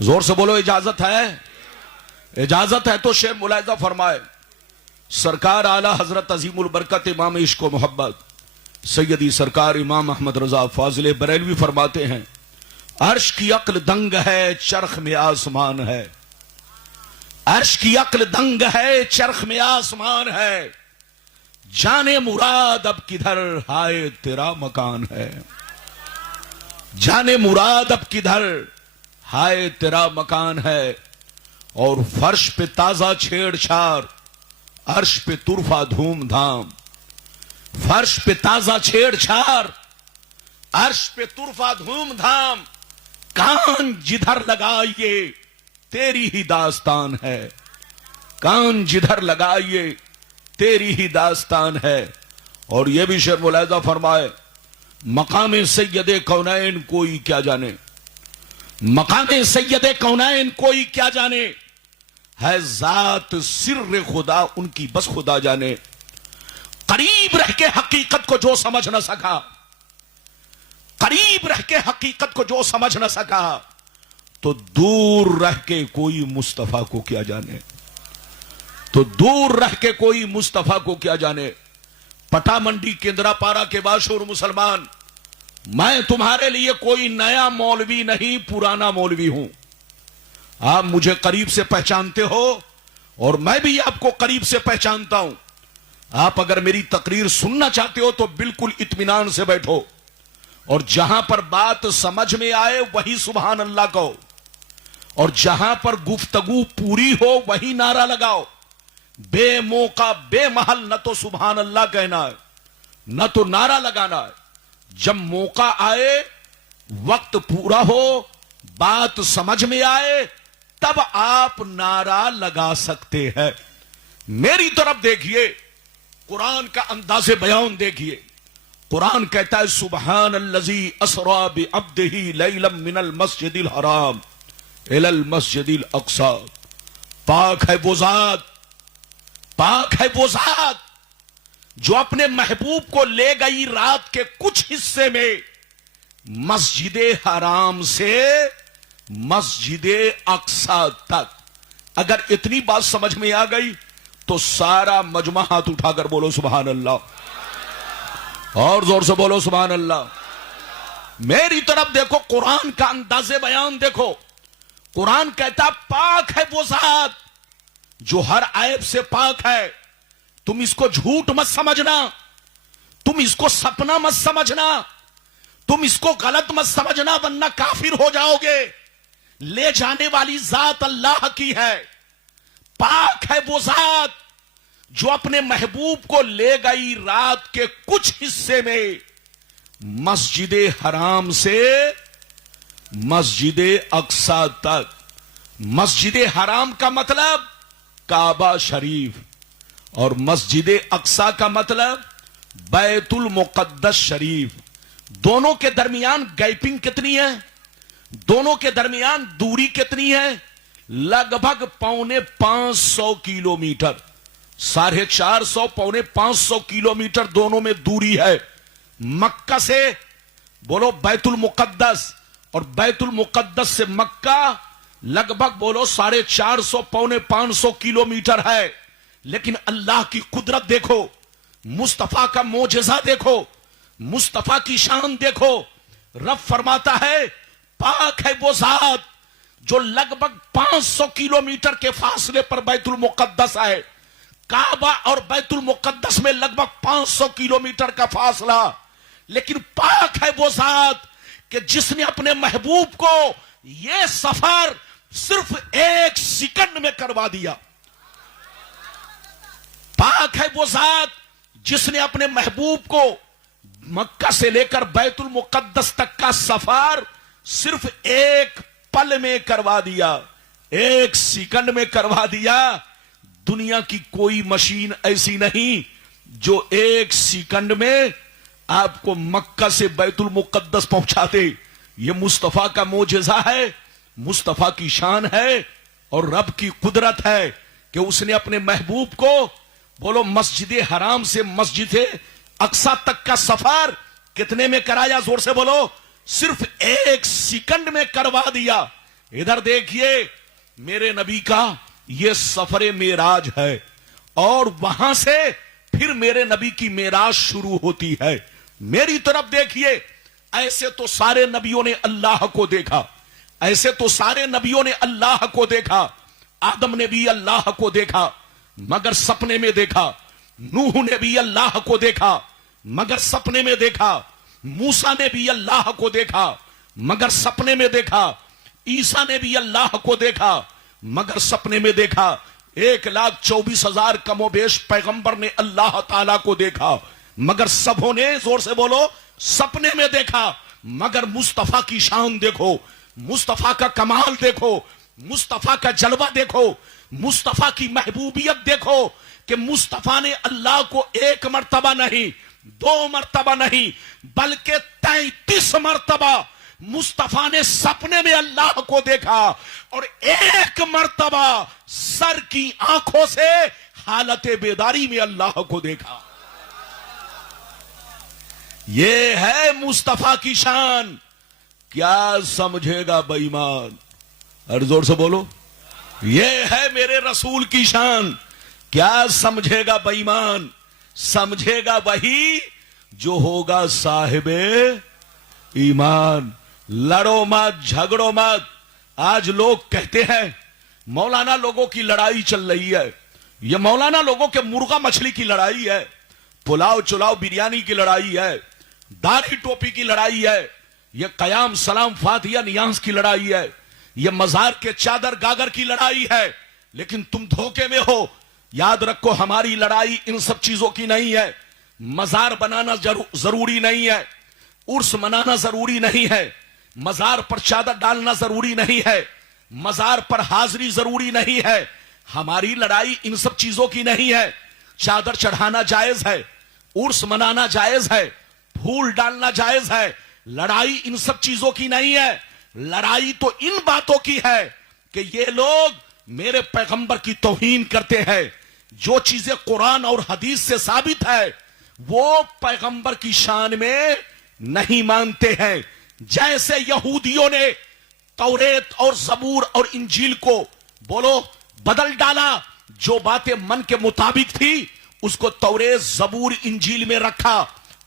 जोर से बोलो, इजाजत है? इजाजत है तो शेर मुलाहिजा फरमाए। सरकार आला हजरत अजीमुल बरकत इमाम इश्क व मोहब्बत सैयदी सरकार इमाम अहमद रजा फाजिल बरेलवी फरमाते हैं, अर्श की अक्ल दंग है, चरख में आसमान है। अर्श की अक्ल दंग है, चरख में आसमान है। जाने मुराद अब किधर, हाय तेरा मकान है। जाने मुराद अब किधर, हाय तेरा मकान है। और फर्श पे ताजा छेड़छाड़, अर्श पे तुरफा धूमधाम। फर्श पे ताजा छेड़छाड़, अर्श पे तुरफा धूमधाम। कान जिधर लगाइए तेरी ही दास्तान है। कान जिधर लगाइए तेरी ही दास्तान है। और यह भी शेर मुलाहिजा फरमाए, मकाम सैयदे कौनैन कोई क्या जाने। मकाम सैयदे कौनैन कोई क्या जाने, है जात सिर्र खुदा उनकी बस खुदा जाने। करीब रह के हकीकत को जो समझ न सका, करीब रह के हकीकत को जो समझ न सका, तो दूर रह के कोई मुस्तफा को क्या जाने। तो दूर रह के कोई मुस्तफा को क्या जाने। पटा मंडी केंद्रापारा के बाशूर मुसलमान, मैं तुम्हारे लिए कोई नया मौलवी नहीं, पुराना मौलवी हूं। आप मुझे करीब से पहचानते हो और मैं भी आपको करीब से पहचानता हूं। आप अगर मेरी तकरीर सुनना चाहते हो तो बिल्कुल इत्मीनान से बैठो और जहां पर बात समझ में आए वही सुभान अल्लाह कहो, और जहां पर गुफ्तगू पूरी हो वही नारा लगाओ। बेमौका बेमहल न तो सुभान अल्लाह कहना है, न तो नारा लगाना है। जब मौका आए, वक्त पूरा हो, बात समझ में आए, तब आप नारा लगा सकते हैं। मेरी तरफ देखिए, कुरान का अंदाज़े बयान देखिए। कुरान कहता है, सुबहान अल्लज़ी असरा बि अब्दिही लैलम मिनल मस्जिदिल हराम इलल मस्जिदिल अक्सा। पाक है वो ज़ात, पाक है वो ज़ात जो अपने महबूब को ले गई रात के कुछ हिस्से में मस्जिद हराम से मस्जिद अक्सा तक। अगर इतनी बात समझ में आ गई तो सारा मजमा हाथ उठाकर बोलो सुभान अल्लाह, और जोर से बोलो सुभान अल्लाह। मेरी तरफ देखो, कुरान का अंदाज़े बयान देखो। कुरान कहता पाक है वो ज़ात जो हर ऐब से पाक है। तुम इसको झूठ मत समझना, तुम इसको सपना मत समझना, तुम इसको गलत मत समझना, वरना काफिर हो जाओगे। ले जाने वाली जात अल्लाह की है। पाक है वो जात जो अपने महबूब को ले गई रात के कुछ हिस्से में मस्जिद हराम से मस्जिद अक्सा तक। मस्जिद हराम का मतलब काबा शरीफ और मस्जिद अक्सा का मतलब बैतुल मुक़द्दस शरीफ। दोनों के दरमियान गैपिंग कितनी है? दोनों के दरमियान दूरी कितनी है? लगभग 450 किलोमीटर, 450 450 किलोमीटर दोनों में दूरी है। मक्का से बोलो बैतुल मुक़द्दस और बैतुल मुक़द्दस से मक्का लगभग बोलो 450 450 किलोमीटर है। लेकिन अल्लाह की कुदरत देखो, मुस्तफा का मोजज़ा देखो, मुस्तफा की शान देखो। रब फरमाता है पाक है वो ज़ात जो लगभग 500 किलोमीटर के फासले पर बैतुल मुक़द्दस है। काबा और बैतुल मुक़द्दस में लगभग 500 किलोमीटर का फासला। लेकिन पाक है वो ज़ात कि जिसने अपने महबूब को यह सफर सिर्फ 1 सेकंड में करवा दिया। पाक है वो ज़ात जिसने अपने महबूब को मक्का से लेकर बैतुल मुक़द्दस तक का सफर सिर्फ 1 पल में करवा दिया, 1 सेकंड में करवा दिया। दुनिया की कोई मशीन ऐसी नहीं जो 1 सेकंड में आपको मक्का से बैतुल मुक़द्दस पहुंचा दे। यह मुस्तफा का मोजज़ा है, मुस्तफा की शान है और रब की कुदरत है कि उसने अपने महबूब को बोलो मस्जिद हराम से मस्जिद अक्सा तक का सफर कितने में कराया? जोर से बोलो, सिर्फ 1 सेकंड में करवा दिया। इधर देखिए, मेरे नबी का ये सफरे मेराज है और वहां से फिर मेरे नबी की मेराज शुरू होती है। मेरी तरफ देखिए, ऐसे तो सारे नबियों ने अल्लाह को देखा, ऐसे तो सारे नबियों ने अल्लाह को देखा। आदम ने भी अल्लाह को देखा मगर सपने में देखा। नूह ने भी अल्लाह को देखा मगर सपने में देखा। मूसा ने भी अल्लाह को देखा मगर सपने में देखा। ईसा ने भी अल्लाह को देखा मगर सपने में देखा। 1,24,000 कमोबेश पैगंबर ने अल्लाह ताला को देखा मगर सबों ने, जोर से बोलो, सपने में देखा। मगर मुस्तफा की शान देखो, मुस्तफा का कमाल देखो, मुस्तफा का जलवा देखो, मुस्तफा की महबूबियत देखो कि मुस्तफा ने अल्लाह को 1 मर्तबा नहीं, 2 मर्तबा नहीं, बल्कि 33 मर्तबा मुस्तफा ने सपने में अल्लाह को देखा और 1 मर्तबा सर की आंखों से हालत बेदारी में अल्लाह को देखा। यह है मुस्तफा की शान। क्या समझेगा बेईमान? हर जोर से बोलो, यह है मेरे रसूल की शान। क्या समझेगा बेईमान? समझेगा वही जो होगा साहिबे ईमान। लड़ो मत, झगड़ो मत। आज लोग कहते हैं मौलाना लोगों की लड़ाई चल रही है, यह मौलाना लोगों के मुर्गा मछली की लड़ाई है, पुलाव चुलाव बिरयानी की लड़ाई है, दाढ़ी टोपी की लड़ाई है, यह कयाम सलाम फातिया नियांस की लड़ाई है, यह मजार के चादर गागर की लड़ाई है। लेकिन तुम धोखे में हो। याद रखो, हमारी लड़ाई इन सब चीजों की नहीं है। मजार बनाना जरूरी नहीं है, उर्स मनाना जरूरी नहीं है, मजार पर चादर डालना जरूरी नहीं है, मजार पर हाजिरी जरूरी नहीं है। हमारी लड़ाई इन सब चीजों की नहीं है। चादर चढ़ाना जायज है, उर्स मनाना जायज है, फूल डालना जायज है। लड़ाई इन सब चीजों की नहीं है। लड़ाई तो इन बातों की है कि ये लोग मेरे पैगंबर की तौहीन करते हैं। जो चीजें कुरान और हदीस से साबित है वो पैगंबर की शान में नहीं मानते हैं। जैसे यहूदियों ने तौरेत और जबूर और इंजील को, बोलो, बदल डाला। जो बातें मन के मुताबिक थी उसको तौरेत जबूर इंजील में रखा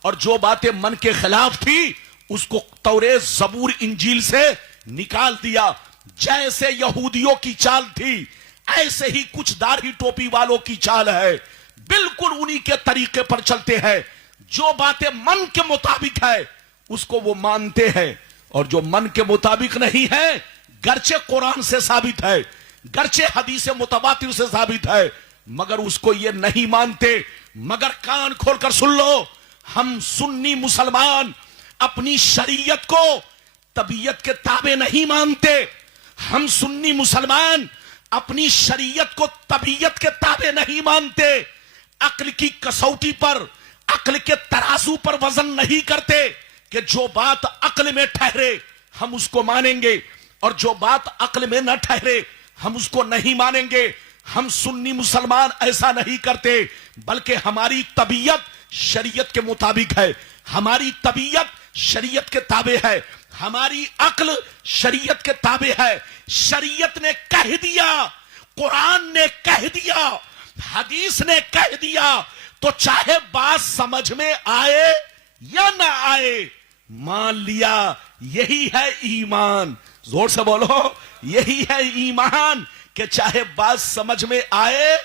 और जो बातें मन के खिलाफ थी उसको तौरेत जबूर इंजील से निकाल दिया। जैसे यहूदियों की चाल थी ऐसे ही कुछ दाढ़ी टोपी वालों की चाल है। बिल्कुल उन्हीं के तरीके पर चलते हैं। जो बातें मन के मुताबिक है उसको वो मानते हैं और जो मन के मुताबिक नहीं है, गर्चे कुरान से साबित है, गर्चे हदीस मुतवातिर से साबित है, मगर उसको ये नहीं मानते। मगर कान खोलकर सुन लो, हम सुन्नी मुसलमान अपनी शरीयत को तबीयत के ताबे नहीं मानते। हम सुन्नी मुसलमान अपनी शरीयत को तबीयत के ताबे नहीं मानते। अक्ल की कसौटी पर, अक्ल के तराजू पर वजन नहीं करते कि जो बात अक्ल में ठहरे हम उसको मानेंगे और जो बात अक्ल में न ठहरे हम उसको नहीं मानेंगे। हम सुन्नी मुसलमान ऐसा नहीं करते, बल्कि हमारी तबीयत शरीयत के मुताबिक है, हमारी तबीयत शरीयत के ताबे है, हमारी अक्ल शरीयत के ताबे है। शरीयत ने कह दिया, कुरान ने कह दिया, हदीस ने कह दिया, तो चाहे बात समझ में आए या ना आए, मान लिया। यही है ईमान। जोर से बोलो, यही है ईमान कि चाहे बात समझ में आए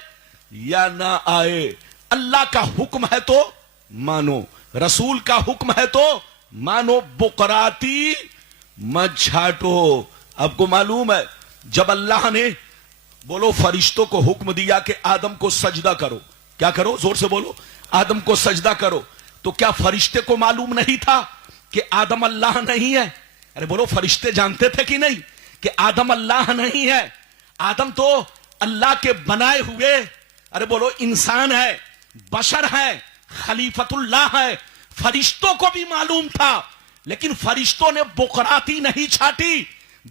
या ना आए। अल्लाह का हुक्म है तो मानो, रसूल का हुक्म है तो मानो, बुकराती मत छाटो। आपको मालूम है जब अल्लाह ने, बोलो, फरिश्तों को हुक्म दिया कि आदम को सजदा करो, क्या करो? जोर से बोलो, आदम को सजदा करो। तो क्या फरिश्ते को मालूम नहीं था कि आदम अल्लाह नहीं है? अरे बोलो, फरिश्ते जानते थे कि नहीं कि आदम अल्लाह नहीं है? आदम तो अल्लाह के बनाए हुए, अरे बोलो, इंसान है, बशर है, खलीफतुल्लाह है। फरिश्तों को भी मालूम था, लेकिन फरिश्तों ने बुकराती नहीं छाटी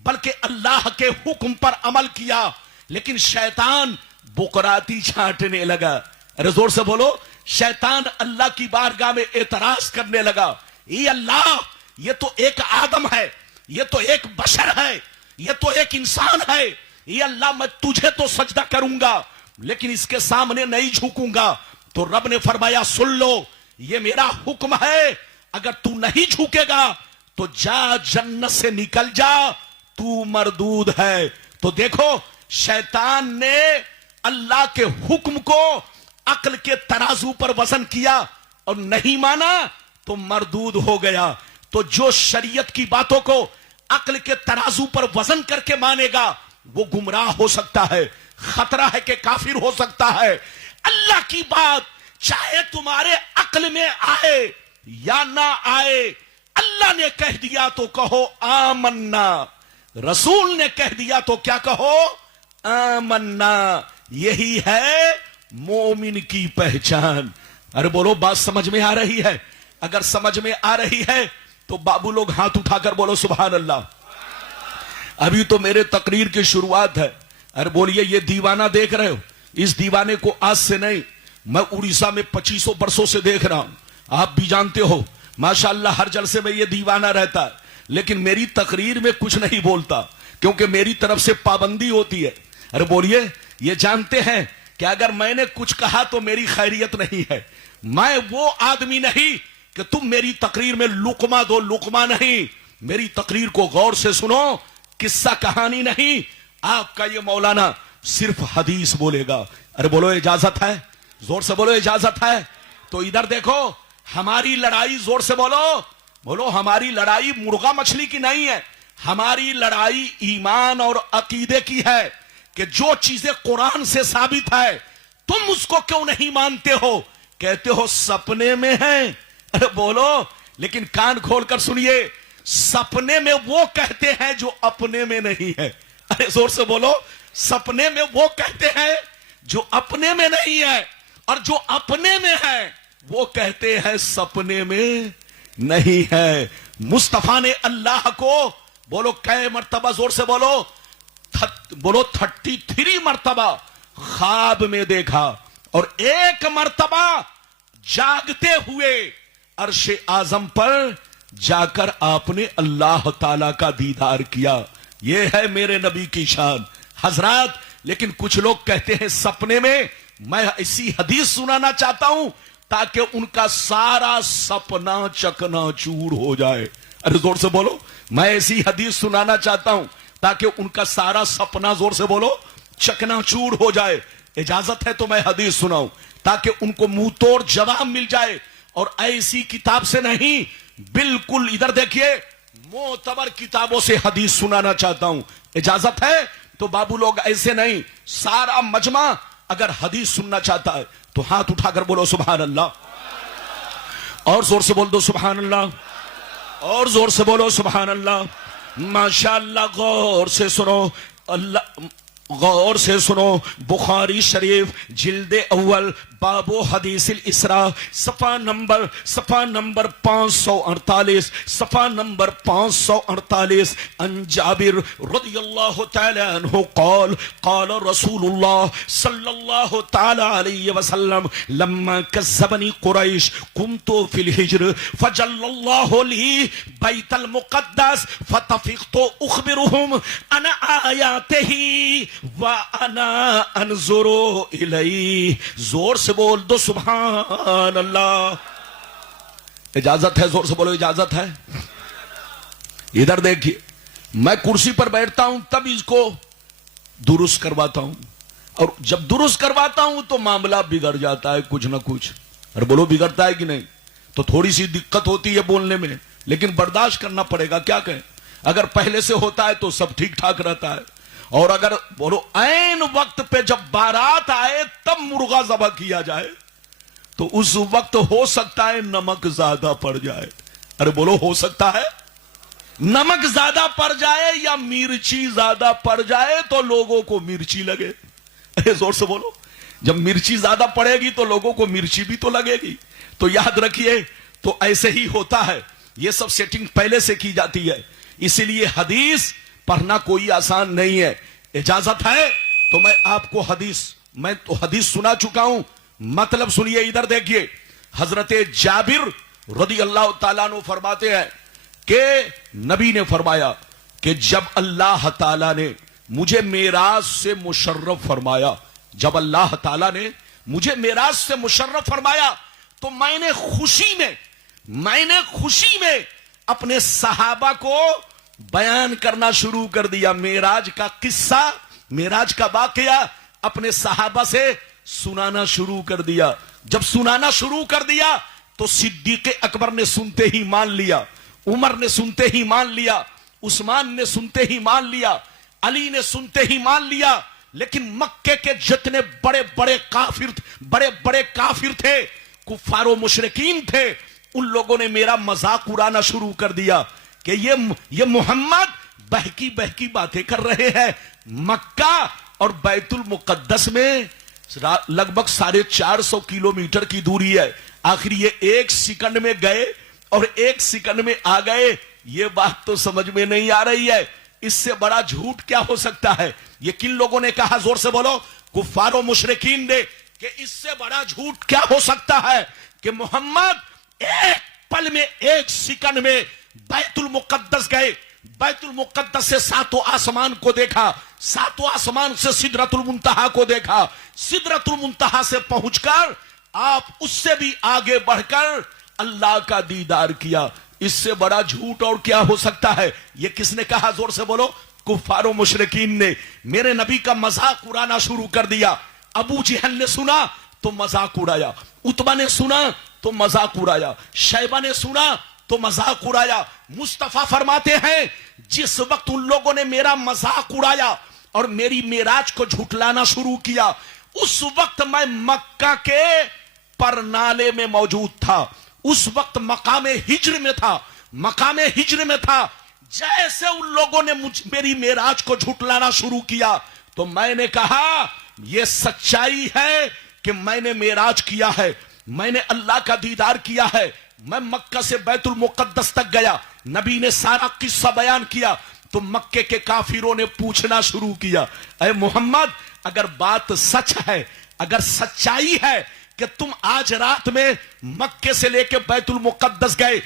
बल्कि अल्लाह के हुक्म पर अमल किया। लेकिन शैतान बुकराती छाटने लगा। अरे जोर से बोलो, शैतान अल्लाह की बारगाह में एतराज करने लगा, ये अल्लाह, ये तो एक आदम है, ये तो एक बशर है, ये तो एक इंसान है, ये अल्लाह मैं तुझे तो सजदा करूंगा लेकिन इसके सामने नहीं झुकूंगा। तो रब ने फरमाया सुन लो, ये मेरा हुक्म है, अगर तू नहीं झुकेगा तो जा जन्नत से निकल जा, तू मरदूद है। तो देखो शैतान ने अल्लाह के हुक्म को अक्ल के तराजू पर वजन किया और नहीं माना तो मरदूद हो गया। तो जो शरीयत की बातों को अक्ल के तराजू पर वजन करके मानेगा वो गुमराह हो सकता है, खतरा है कि काफिर हो सकता है। अल्लाह की बात चाहे तुम्हारे अक्ल में आए या ना आए, अल्लाह ने कह दिया तो कहो आमन्ना, रसूल ने कह दिया तो क्या कहो आमन्ना। यही है मोमिन की पहचान। अरे बोलो बात समझ में आ रही है? अगर समझ में आ रही है तो बाबू लोग हाथ उठाकर बोलो सुभान अल्लाह। अभी तो मेरे तकरीर की शुरुआत है। अरे बोलिए ये दीवाना देख रहे हो, इस दीवाने को आज से नहीं, मैं उड़ीसा में 2500 वर्षों से देख रहा हूं। आप भी जानते हो माशाअल्लाह हर जलसे में ये दीवाना रहता है, लेकिन मेरी तकरीर में कुछ नहीं बोलता क्योंकि मेरी तरफ से पाबंदी होती है। अरे बोलिए ये जानते हैं कि अगर मैंने कुछ कहा तो मेरी खैरियत नहीं है। मैं वो आदमी नहीं कि तुम मेरी तकरीर में लुकमा दो, लुकमा नहीं। मेरी तकरीर को गौर से सुनो, किस्सा कहानी नहीं। आपका ये मौलाना सिर्फ हदीस बोलेगा। अरे बोलो इजाजत है? जोर से बोलो इजाजत है। तो इधर देखो हमारी लड़ाई, जोर से बोलो, बोलो हमारी लड़ाई मुर्गा मछली की नहीं है, हमारी लड़ाई ईमान और अकीदे की है कि जो चीजें कुरान से साबित है तुम उसको क्यों नहीं मानते हो? कहते हो सपने में है। अरे बोलो, लेकिन कान खोलकर सुनिए, सपने में वो कहते हैं जो अपने में नहीं है। अरे जोर से बोलो, सपने में वो कहते हैं जो अपने में नहीं है, और जो अपने में है वो कहते हैं सपने में नहीं है। मुस्तफा ने अल्लाह को बोलो कै मर्तबा, जोर से बोलो, बोलो 33 मर्तबा ख्वाब में देखा और एक मर्तबा जागते हुए अर्शे आजम पर जाकर आपने अल्लाह ताला का दीदार किया। यह है मेरे नबी की शान हजरात। लेकिन कुछ लोग कहते हैं सपने में। मैं ऐसी हदीस सुनाना चाहता हूं ताकि उनका सारा सपना चकनाचूर हो जाए। अरे जोर से बोलो, मैं ऐसी हदीस सुनाना चाहता हूं ताकि उनका सारा सपना, जोर से बोलो, चकनाचूर हो जाए। इजाजत है तो मैं हदीस सुनाऊं ताकि उनको मुंह तोड़ जवाब मिल जाए, और ऐसी किताब से नहीं, बिल्कुल इधर देखिए मोतबर किताबों से हदीस सुनाना चाहता हूं। इजाजत है तो बाबू लोग, ऐसे नहीं, सारा मजमा अगर हदीस सुनना चाहता है तो हाथ उठाकर बोलो सुभान अल्लाह, और जोर से बोल दो सुभान अल्लाह, और जोर से बोलो सुभान अल्लाह। माशाअल्लाह, गौर से सुनो, अल्लाह गौर से सुनो। बुखारी शरीफ जिल्दे अव्वल बाबो हदीसिल इसरा सफा नंबर 548, सफा नंबर 548। अन जाबिर रदियल्लाहु तआला अन्हु क़ाल क़ाल रसूलुल्लाह सल्लल्लाहु तआला अलैहि वसल्लम लम्मा कज़्ज़बनी कुरैश कुन्तु फिल हिज्र फजल्लल्लाहु ली बैतल मुक़द्दस फतफ़िक़तु उख़बिरुहुम अन आयातिही व अना अनज़ुरु इलैहि। जोर से बोल दो सुभान अल्लाह। इजाजत है? जोर से बोलो इजाजत है। इधर देखिए, मैं कुर्सी पर बैठता हूं तब इसको दुरुस्त करवाता हूं, और जब दुरुस्त करवाता हूं तो मामला बिगड़ जाता है कुछ ना कुछ। अरे बोलो बिगड़ता है कि नहीं? तो थोड़ी सी दिक्कत होती है बोलने में, लेकिन बर्दाश्त करना पड़ेगा, क्या कहें। अगर पहले से होता है तो सब ठीक ठाक रहता है, और अगर बोलो ऐन वक्त पे जब बारात आए तब मुर्गा ज़बह किया जाए तो उस वक्त हो सकता है नमक ज्यादा पड़ जाए। अरे बोलो, हो सकता है नमक ज्यादा पड़ जाए या मिर्ची ज्यादा पड़ जाए तो लोगों को मिर्ची लगे। अरे जोर से बोलो, जब मिर्ची ज्यादा पड़ेगी तो लोगों को मिर्ची भी तो लगेगी। तो याद रखिए, तो ऐसे ही होता है, ये सब सेटिंग पहले से की जाती है। इसीलिए हदीस पढ़ना कोई आसान नहीं है। इजाजत है तो मैं आपको मैं तो हदीस सुना चुका हूं, मतलब सुनिए। इधर देखिए, हजरत जाबिर रदी अल्लाह ताला अन्हु फरमाते हैं कि नबी ने फरमाया कि जब अल्लाह ताला ने मुझे मेराज से मुशर्रफ फरमाया, जब अल्लाह ताला ने मुझे मेराज से मुशर्रफ फरमाया, तो मैंने खुशी में अपने सहाबा को बयान करना शुरू कर दिया। मेराज का किस्सा, मेराज का वाकया अपने सहाबा से सुनाना शुरू कर दिया। जब सुनाना शुरू कर दिया तो सिद्दीक़ अकबर ने सुनते ही मान लिया, उमर ने सुनते ही मान लिया, उस्मान ने सुनते ही मान लिया, अली ने सुनते ही मान लिया। लेकिन मक्के के जितने बड़े बड़े काफिर थे, कुफ्फारो मुशरिकीन थे, उन लोगों ने मेरा मजाक उड़ाना शुरू कर दिया कि ये मोहम्मद बहकी बातें कर रहे हैं। मक्का और बैतुल मुकद्दस में लगभग 450 किलोमीटर की दूरी है। आखिर ये 1 सेकंड में गए और 1 सेकंड में आ गए, ये बात तो समझ में नहीं आ रही है। इससे बड़ा झूठ क्या हो सकता है? ये किन लोगों ने कहा? जोर से बोलो। कुफ्फारो मुशरिकीन ने, कि इससे बड़ा झूठ क्या हो सकता है कि मोहम्मद 1 पल में 1 सेकंड में बैतुल मुकद्दस गए, बैतुल मुकद्दस से 7वें आसमान को देखा, 7वें आसमान से सिदरतुल मुंतहा को देखा, सिदरतुल मुंतहा से पहुंचकर आप उससे भी आगे बढ़कर अल्लाह का दीदार किया। इससे बड़ा झूठ और क्या हो सकता है? यह किसने कहा? जोर से बोलो। कुफ्फारो मुशरिकीन ने मेरे नबी का मजाक उड़ाना शुरू कर दिया। अबू जहल ने सुना तो मजाक उड़ाया, उतबा ने सुना तो मजाक उड़ाया, शैबा ने सुना तो मजाक उड़ाया। मुस्तफा फरमाते हैं, जिस वक्त उन लोगों ने मेरा मजाक उड़ाया और मेरी मेराज को झुटलाना शुरू किया, उस वक्त मैं मक्का के परनाले में मौजूद था। उस वक्त मकामे हिज्र में था। जैसे उन लोगों ने मेरी मेराज को झुटलाना शुरू किया तो मैंने कहा, यह सच्चाई है कि मैंने मेराज किया है, मैंने अल्लाह का दीदार किया है। मैं मक्का से बैतुल मुकद्दस तक गया, नबी ने सारा किस्सा बयान किया तो मक्के के काफिरों ने पूछना शुरू किया, ऐ मोहम्मद, अगर बात सच है, अगर सच्चाई है कि तुम आज रात में मक्के से लेकर बैतुल मुकद्दस गए,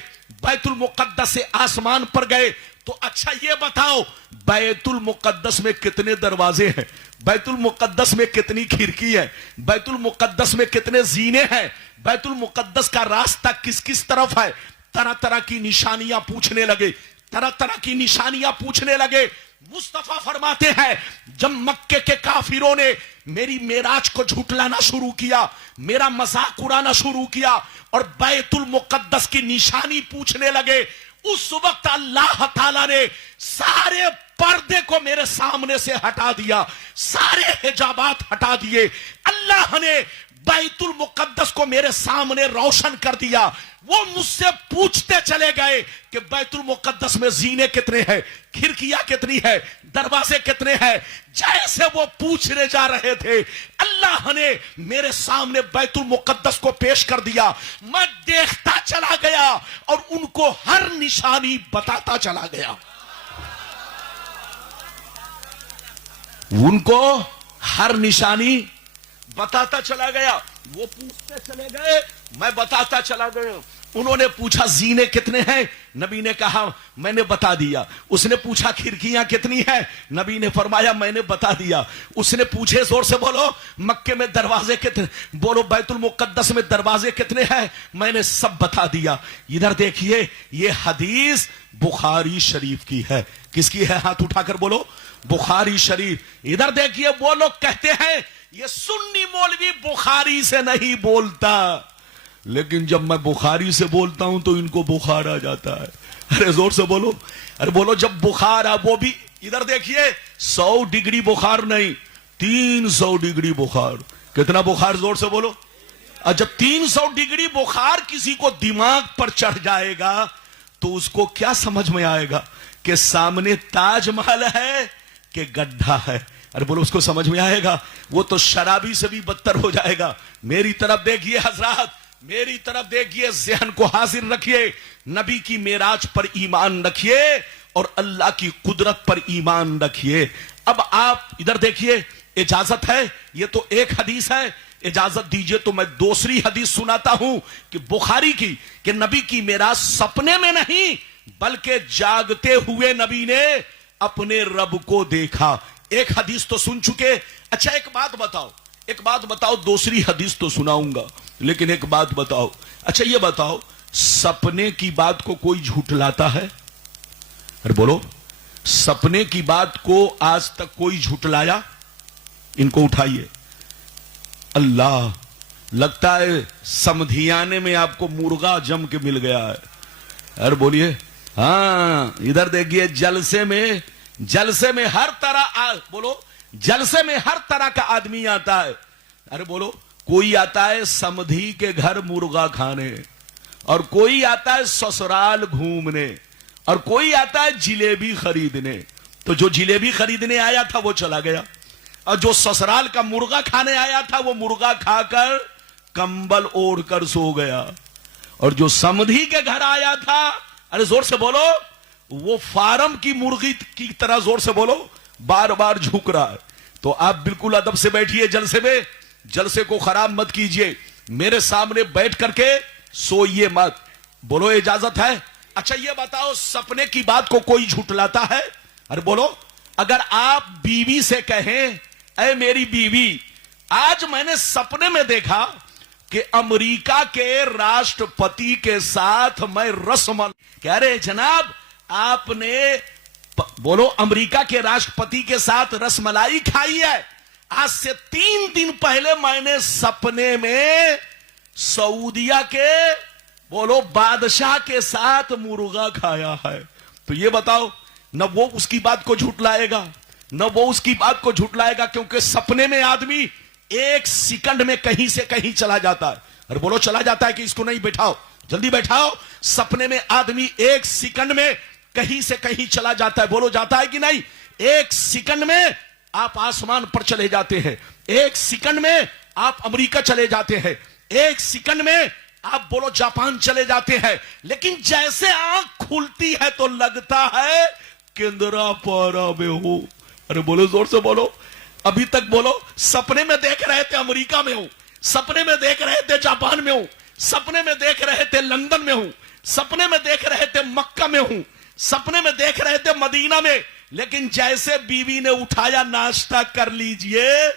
बैतुल मुकद्दस से आसमान पर गए, तो अच्छा ये बताओ, बैतुल मुकद्दस में कितने दरवाजे हैं, बैतुल मुकद्दस में कितनी खिड़की है, बैतुल मुकद्दस में कितने जीने हैं, बैतुल मुकद्दस का रास्ता किस किस तरफ है? तरह तरह की निशानियां पूछने लगे, तरह तरह की निशानियां पूछने लगे। मुस्तफा फरमाते हैं, जब मक्के के काफिरों ने मेरी मेराज को झुटलाना शुरू किया, मेरा मजाक उड़ाना शुरू किया और बैतुल मुकद्दस की निशानी पूछने लगे, उस वक्त अल्लाह ताला ने सारे पर्दे को मेरे सामने से हटा दिया, सारे हिजाबात हटा दिए। अल्लाह ने बैतुल मुकद्दस को मेरे सामने रोशन कर दिया। वो मुझसे पूछते चले गए कि बैतुल मुकद्दस में जीने कितने हैं, खिड़कियां कितनी है, दरवाजे कितने हैं। जैसे वो पूछने जा रहे थे, अल्लाह ने मेरे सामने बैतुल मुकद्दस को पेश कर दिया। मैं देखता चला गया और उनको हर निशानी बताता चला गया, उनको हर निशानी बताता चला गया। वो पूछते चले गए, मैं बताता चला गया। उन्होंने पूछा जीने कितने हैं, नबी ने कहा मैंने बता दिया। उसने पूछा खिड़कियां कितनी हैं, नबी ने फरमाया मैंने बता दिया। उसने पूछे, जोर से बोलो, मक्के में दरवाजे कितने, बोलो बैतुल मुकद्दस में दरवाजे कितने हैं, मैंने सब बता दिया। इधर देखिए, ये हदीस बुखारी शरीफ की है। किसकी है? हाथ उठाकर बोलो, बुखारी शरीफ। इधर देखिए, वो लोग कहते हैं ये सुन्नी मौलवी बुखारी से नहीं बोलता, लेकिन जब मैं बुखारी से बोलता हूं तो इनको बुखार आ जाता है। अरे जोर से बोलो, अरे बोलो, जब बुखार आ, वो भी इधर देखिए 100 डिग्री बुखार नहीं, 300 डिग्री बुखार। कितना बुखार? जोर से बोलो। और जब 300 डिग्री बुखार किसी को दिमाग पर चढ़ जाएगा तो उसको क्या समझ में आएगा कि सामने ताजमहल है कि गड्ढा है? अरे बोलो, उसको समझ में आएगा? वो तो शराबी से भी बदतर हो जाएगा। मेरी तरफ देखिए हजरात, मेरी तरफ देखिए, ज़हन को हाजिर रखिए, नबी की मेराज पर ईमान रखिए और अल्लाह की कुदरत पर ईमान रखिए। अब आप इधर देखिए, इजाजत है, ये तो एक हदीस है, इजाजत दीजिए तो मैं दूसरी हदीस सुनाता हूं कि बुखारी की, कि नबी की मेराज सपने में नहीं बल्कि जागते हुए नबी ने अपने रब को देखा। एक हदीस तो सुन चुके। अच्छा एक बात बताओ, दूसरी हदीस तो सुनाऊंगा, लेकिन एक बात बताओ। अच्छा ये बताओ, सपने की बात को कोई झूठलाता है? अरे बोलो, सपने की बात को आज तक कोई झूठलाया? इनको उठाइए। अल्लाह, लगता है समधियाने में आपको मुर्गा जम के मिल गया है। अरे बोलिए, हाँ इधर देखिए, जलसे में हर तरह बोलो, जलसे में हर तरह का आदमी आता है। अरे बोलो, कोई आता है समधी के घर मुर्गा खाने, और कोई आता है ससुराल घूमने, और कोई आता है जिलेबी खरीदने। तो जो जिलेबी खरीदने आया था वो चला गया, और जो ससुराल का मुर्गा खाने आया था वो मुर्गा खाकर कंबल ओढ़कर सो गया, और जो समधी के घर आया था, अरे जोर से बोलो, वो फार्म की मुर्गी की तरह, जोर से बोलो, बार बार झुक रहा है। तो आप बिल्कुल अदब से बैठिए जलसे में, जलसे को खराब मत कीजिए, मेरे सामने बैठ करके सोइए मत। बोलो इजाजत है? अच्छा ये बताओ, सपने की बात को कोई झुठलाता है? अरे बोलो, अगर आप बीवी से कहें, ऐ मेरी बीवी, आज मैंने सपने में देखा कि अमेरिका के राष्ट्रपति के साथ मैं रसमलाई, कह रहे जनाब आपने बोलो अमेरिका के राष्ट्रपति के साथ रसमलाई खाई है? आज से 3 दिन पहले मैंने सपने में सऊदिया के बोलो बादशाह के साथ मुर्गा खाया है। तो ये बताओ, न वो उसकी बात को झुठलाएगा, न वो उसकी बात को झुठलाएगा, क्योंकि सपने में आदमी 1 सेकंड में कहीं से कहीं चला जाता है। अरे बोलो, चला जाता है कि इसको नहीं बैठाओ, जल्दी बैठाओ। सपने में आदमी 1 सेकंड में कहीं से कहीं चला जाता है। बोलो, जाता है कि नहीं? 1 सेकंड में आप आसमान पर चले जाते हैं, 1 सेकंड में आप अमेरिका चले जाते हैं, 1 सेकंड में आप बोलो जापान चले जाते हैं। लेकिन जैसे आंख खुलती है तो लगता है केंद्रापारा में हो। अरे बोलो, जोर से बोलो, अभी तक बोलो, सपने में देख रहे थे अमेरिका में हूं, सपने में देख रहे थे जापान में हूं, सपने में देख रहे थे लंदन में हूं, सपने में देख रहे थे मक्का में हूं, सपने में देख रहे थे मदीना में। लेकिन जैसे बीवी ने उठाया नाश्ता कर लीजिए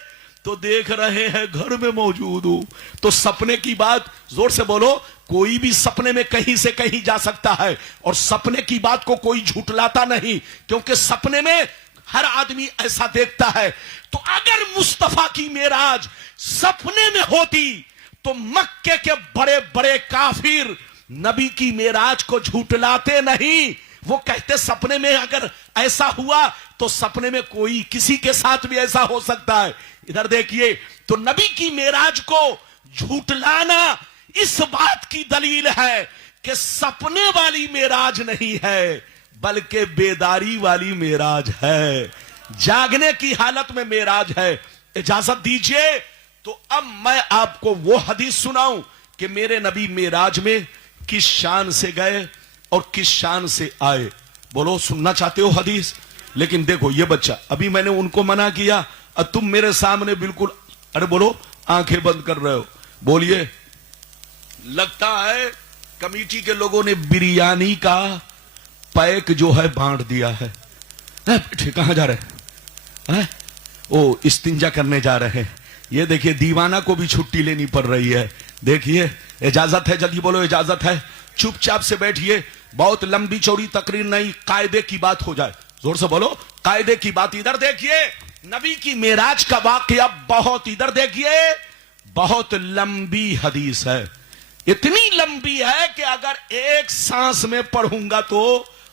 तो देख रहे हैं घर में मौजूद हूं। तो सपने की बात, जोर से बोलो, कोई भी सपने में कहीं से कहीं जा सकता है, और सपने की बात को कोई झूठलाता नहीं, क्योंकि सपने में हर आदमी ऐसा देखता है। तो अगर मुस्तफा की मेराज सपने में होती तो मक्के के बड़े बड़े काफिर नबी की मेराज को झूठलाते नहीं। वो कहते सपने में अगर ऐसा हुआ तो सपने में कोई किसी के साथ भी ऐसा हो सकता है। इधर देखिए, तो नबी की मेराज को झूठलाना इस बात की दलील है कि सपने वाली मेराज नहीं है, बल्कि बेदारी वाली मेराज है, जागने की हालत में मेराज है। इजाजत दीजिए तो अब मैं आपको वो हदीस सुनाऊं कि मेरे नबी मेराज में किस शान से गए और किस शान से आए। बोलो, सुनना चाहते हो हदीस? लेकिन देखो ये बच्चा, अभी मैंने उनको मना किया और तुम मेरे सामने बिल्कुल, अरे बोलो, आंखें बंद कर रहे हो। बोलिए, लगता है कमेटी के लोगों ने बिरयानी का पैक जो है बांट दिया है। कहां जा रहे हैं? ओ, इस्तिंजा करने जा रहे हैं। ये देखिए, दीवाना को भी छुट्टी लेनी पड़ रही है। देखिए, इजाजत है? जल्दी बोलो, इजाजत है? चुपचाप से बैठिए, बहुत लंबी चौड़ी तकरीर नहीं, कायदे की बात हो जाए। जोर से बोलो, कायदे की बात। इधर देखिए, नबी की मेराज का वाकया बहुत, इधर देखिए, बहुत लंबी हदीस है। इतनी लंबी है कि अगर एक सांस में पढ़ूंगा तो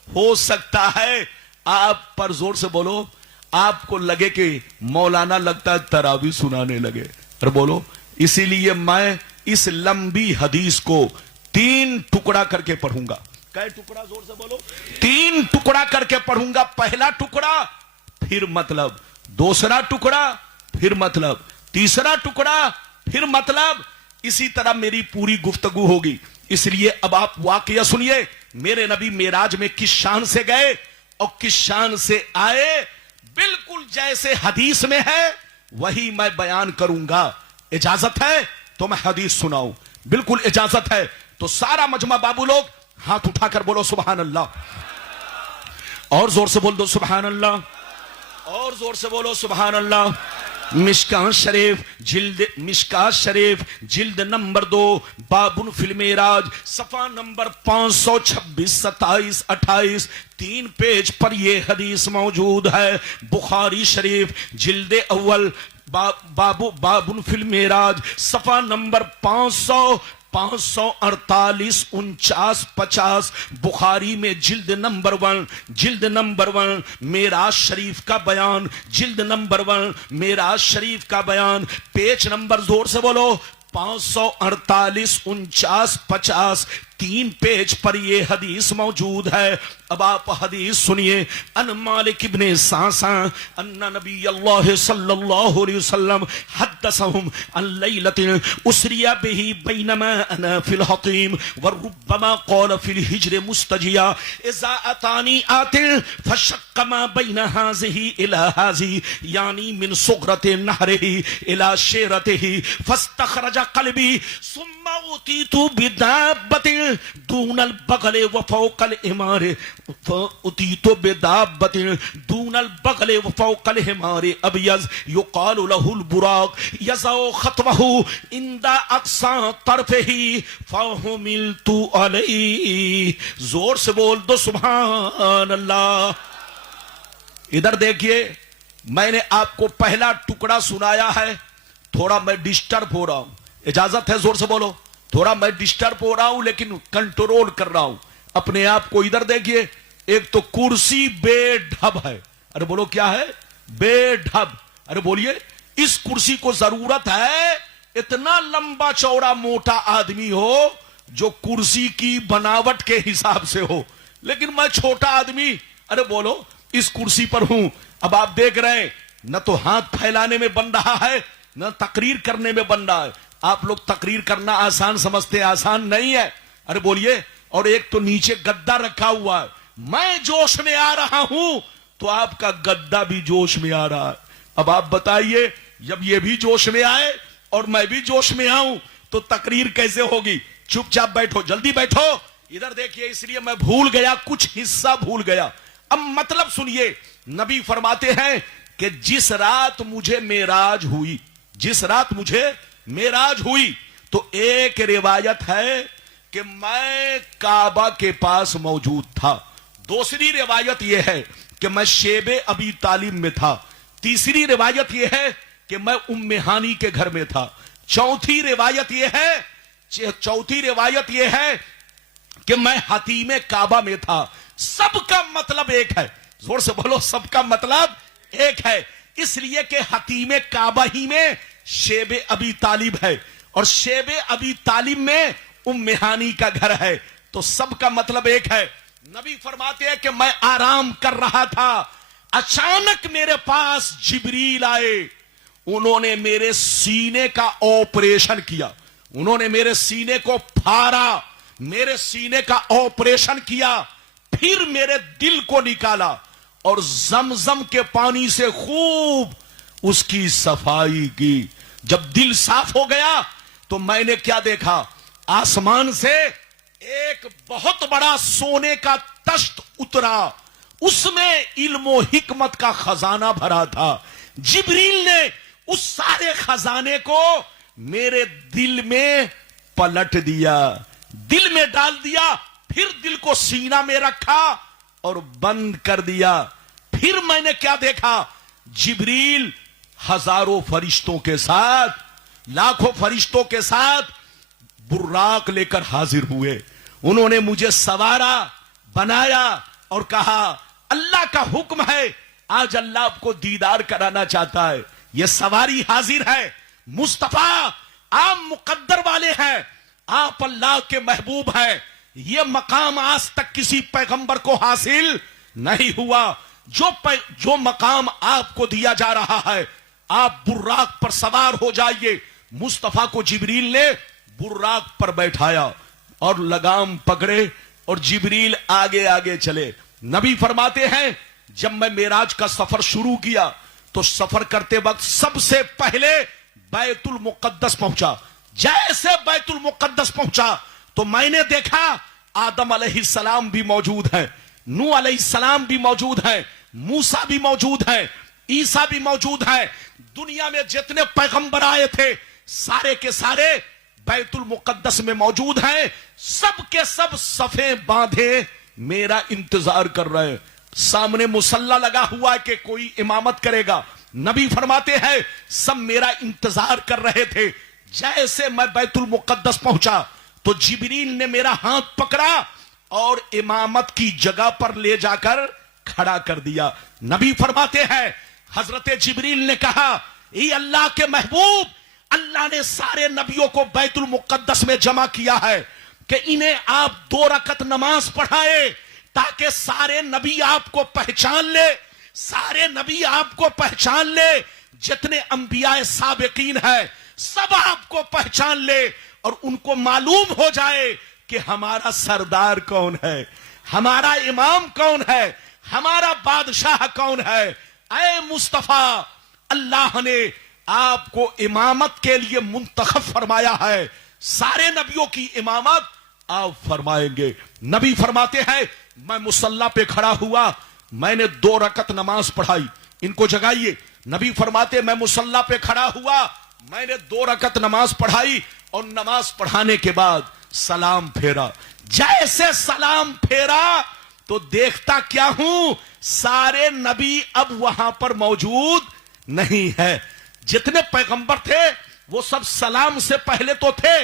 हो सकता है आप पर, जोर से बोलो, आपको लगे कि मौलाना लगता है तरावी सुनाने लगे। अरे बोलो, इसीलिए मैं इस लंबी हदीस को 3 टुकड़ा करके पढ़ूंगा। कै टुकड़ा? जोर से बोलो। 3 टुकड़ा करके पढ़ूंगा। पहला टुकड़ा फिर मतलब, दूसरा टुकड़ा फिर मतलब, तीसरा टुकड़ा फिर मतलब, इसी तरह मेरी पूरी गुफ्तगू होगी। इसलिए अब आप वाकया सुनिए, मेरे नबी मेराज में किस शान से गए और किस शान से आए। बिल्कुल जैसे हदीस में है वही मैं बयान करूंगा। इजाजत है तो मैं हदीस सुनाऊं? बिल्कुल इजाजत है। तो सारा मजमा बाबू लोग हाथ उठाकर बोलो सुभान अल्लाह। और जोर से बोल दो सुभान अल्लाह, और जोर से बोलो सुभान अल्लाह। मिशकात शरीफ जिल्द नंबर 2 बाबुल फिल मेराज सफा नंबर 526, 27, 28 3 पेज पर यह हदीस मौजूद है। बुखारी शरीफ जिल्द अव्वल बाबुल फिल मेराज सफा नंबर 500, 548, 49, 50 बुखारी में जिल्द नंबर 1 मेराज शरीफ का बयान, जिल्द नंबर 1 मेराज शरीफ का बयान, पेज नंबर जोर से बोलो 548, 49, 50 3 पेज पर यह हदीस मौजूद है। अब आप हदीस सुनिए। अन मालिक इब्ने सासा अन्ना नबी अल्लाह सल्लल्लाहु अलैहि वसल्लम हद्दसहुम अन लैलतिन उसरिया बिही बैनमा अना फिल हतीम व रुब्बमा क़ाल फिल हिज्र मुस्तजिया इज़ा अतानी आतिल फशक्क मा बैन हाज़िही इला हाज़ी यानी मिन सुग़रति नहरिही इला शेरतिही फस्तखरज क़ल्बी सुम्मा उतीतु बिदाब्बतिन दूनल बगले व फौकल इमारे उतीतु बिदाब्बतिन दूनल बगले व फौकल इमारे अबयज़ युक़ालु लहुल बुराक यज़ौ खतवहु इंदा अक़सा तरफ़िही फ़हुमिलतु अलैहि। जोर से बोल दो सुभान अल्लाह। इधर देखिए, मैंने आपको पहला टुकड़ा सुनाया है, थोड़ा मैं डिस्टर्ब हो रहा हूं, इजाजत है? जोर से बोलो। थोड़ा मैं डिस्टर्ब हो रहा हूं लेकिन कंट्रोल कर रहा हूं अपने आप को। इधर देखिए, एक तो कुर्सी बेढब है। अरे बोलो क्या है? बेढब। अरे बोलिए, इस कुर्सी को जरूरत है इतना लंबा चौड़ा मोटा आदमी हो जो कुर्सी की बनावट के हिसाब से हो, लेकिन मैं छोटा आदमी, अरे बोलो, इस कुर्सी पर हूं। अब आप देख रहे हैं, न तो हाथ फैलाने में बन रहा है न तकरीर करने में बन रहा है। आप लोग तकरीर करना आसान समझते हैं, आसान नहीं है। अरे बोलिए। और एक तो नीचे गद्दा रखा हुआ है। मैं जोश में आ रहा हूं तो आपका गद्दा भी जोश में आ रहा है। अब आप बताइए, जब ये भी जोश में आए और मैं भी जोश में आऊं तो तकरीर कैसे होगी? चुपचाप बैठो, जल्दी बैठो। इधर देखिए, इसलिए मैं भूल गया, कुछ हिस्सा भूल गया। अब मतलब सुनिए, नबी फरमाते हैं कि जिस रात मुझे मेराज हुई, जिस रात मुझे मेराज हुई, तो एक रिवायत है कि मैं काबा के पास मौजूद था। दूसरी रिवायत यह है कि मैं शेबे अबी तालिब में था। तीसरी रिवायत यह है कि मैं उम्मे हानी के घर में था। चौथी रिवायत यह है कि मैं हतीमे काबा में था। सबका मतलब एक है। जोर से बोलो, सबका मतलब एक है। इसलिए कि हतीमे काबा ही में शेबे अबी तालिब है और शेबे अबी तालिब में उम्मे हानी का घर है, तो सबका मतलब एक है। नबी फरमाते हैं कि मैं आराम कर रहा था, अचानक मेरे पास जिब्रील आए। उन्होंने मेरे सीने का ऑपरेशन किया, उन्होंने मेरे सीने को फाड़ा, मेरे सीने का ऑपरेशन किया, फिर मेरे दिल को निकाला और जमजम के पानी से खूब उसकी सफाई की। जब दिल साफ हो गया तो मैंने क्या देखा? आसमान से एक बहुत बड़ा सोने का तश्त उतरा, उसमें इल्म और हिकमत का खजाना भरा था। जिब्रील ने उस सारे खजाने को मेरे दिल में पलट दिया, दिल में डाल दिया, फिर दिल को सीना में रखा और बंद कर दिया। फिर मैंने क्या देखा? जिब्रील हजारों फरिश्तों के साथ, लाखों फरिश्तों के साथ बुर्राक लेकर हाजिर हुए। उन्होंने मुझे सवारा, बनाया और कहा, अल्लाह का हुक्म है, आज अल्लाह आपको दीदार कराना चाहता है। यह सवारी हाजिर है। मुस्तफा, आप मुकद्दर वाले हैं, आप अल्लाह के महबूब हैं। यह मकाम आज तक किसी पैगंबर को हासिल नहीं हुआ। जो मकाम आपको दिया जा रहा है, आप बुर्राक पर सवार हो जाइए। मुस्तफा को जिब्रील ने बुर्राक पर बैठाया और लगाम पकड़े और जिब्रील आगे आगे चले। नबी फरमाते हैं, जब मैं मेराज का सफर शुरू किया तो सफर करते वक्त सबसे पहले बैतुल मुकद्दस पहुंचा। जैसे बैतुल मुकद्दस पहुंचा तो मैंने देखा आदम अलैहिस्सलाम भी मौजूद है, नूह अलैहिस्सलाम भी मौजूद हैं, मूसा भी मौजूद हैं, ईसा भी मौजूद हैं। दुनिया में जितने पैगंबर आए थे सारे के सारे बैतुल मुकद्दस में मौजूद हैं। सब के सब सफे बांधे मेरा इंतजार कर रहे हैं। सामने मुसल्ला लगा हुआ है कि कोई इमामत करेगा। नबी फरमाते हैं सब मेरा इंतजार कर रहे थे। जैसे मैं बैतुल मुकद्दस पहुंचा तो जिब्रील ने मेरा हाथ पकड़ा और इमामत की जगह पर ले जाकर खड़ा कर दिया। नबी फरमाते हैं हजरत जिब्रील ने कहा, ये अल्लाह के महबूब, अल्लाह ने सारे नबियों को बैतुल मुकद्दस में जमा किया है कि इन्हें आप 2 रकत नमाज पढ़ाए ताकि सारे नबी आपको पहचान ले, सारे नबी आपको पहचान ले। जितने अंबिया साबिकीन है सब आपको पहचान ले और उनको मालूम हो जाए कि हमारा सरदार कौन है, हमारा इमाम कौन है, हमारा बादशाह कौन है। ऐ मुस्तफा, अल्लाह ने आपको इमामत के लिए मुंतखब फरमाया है। सारे नबियों की इमामत आप फरमाएंगे। नबी फरमाते हैं मैं मुसल्ला पे खड़ा हुआ, मैंने 2 रकत नमाज पढ़ाई। इनको जगाइए। नबी फरमाते मैं मुसल्ला पे खड़ा हुआ, मैंने 2 रकत नमाज पढ़ाई और नमाज पढ़ाने के बाद सलाम फेरा। जैसे सलाम फेरा तो देखता क्या हूं, सारे नबी अब वहां पर मौजूद नहीं है। जितने पैगंबर थे वो सब सलाम से पहले तो थे,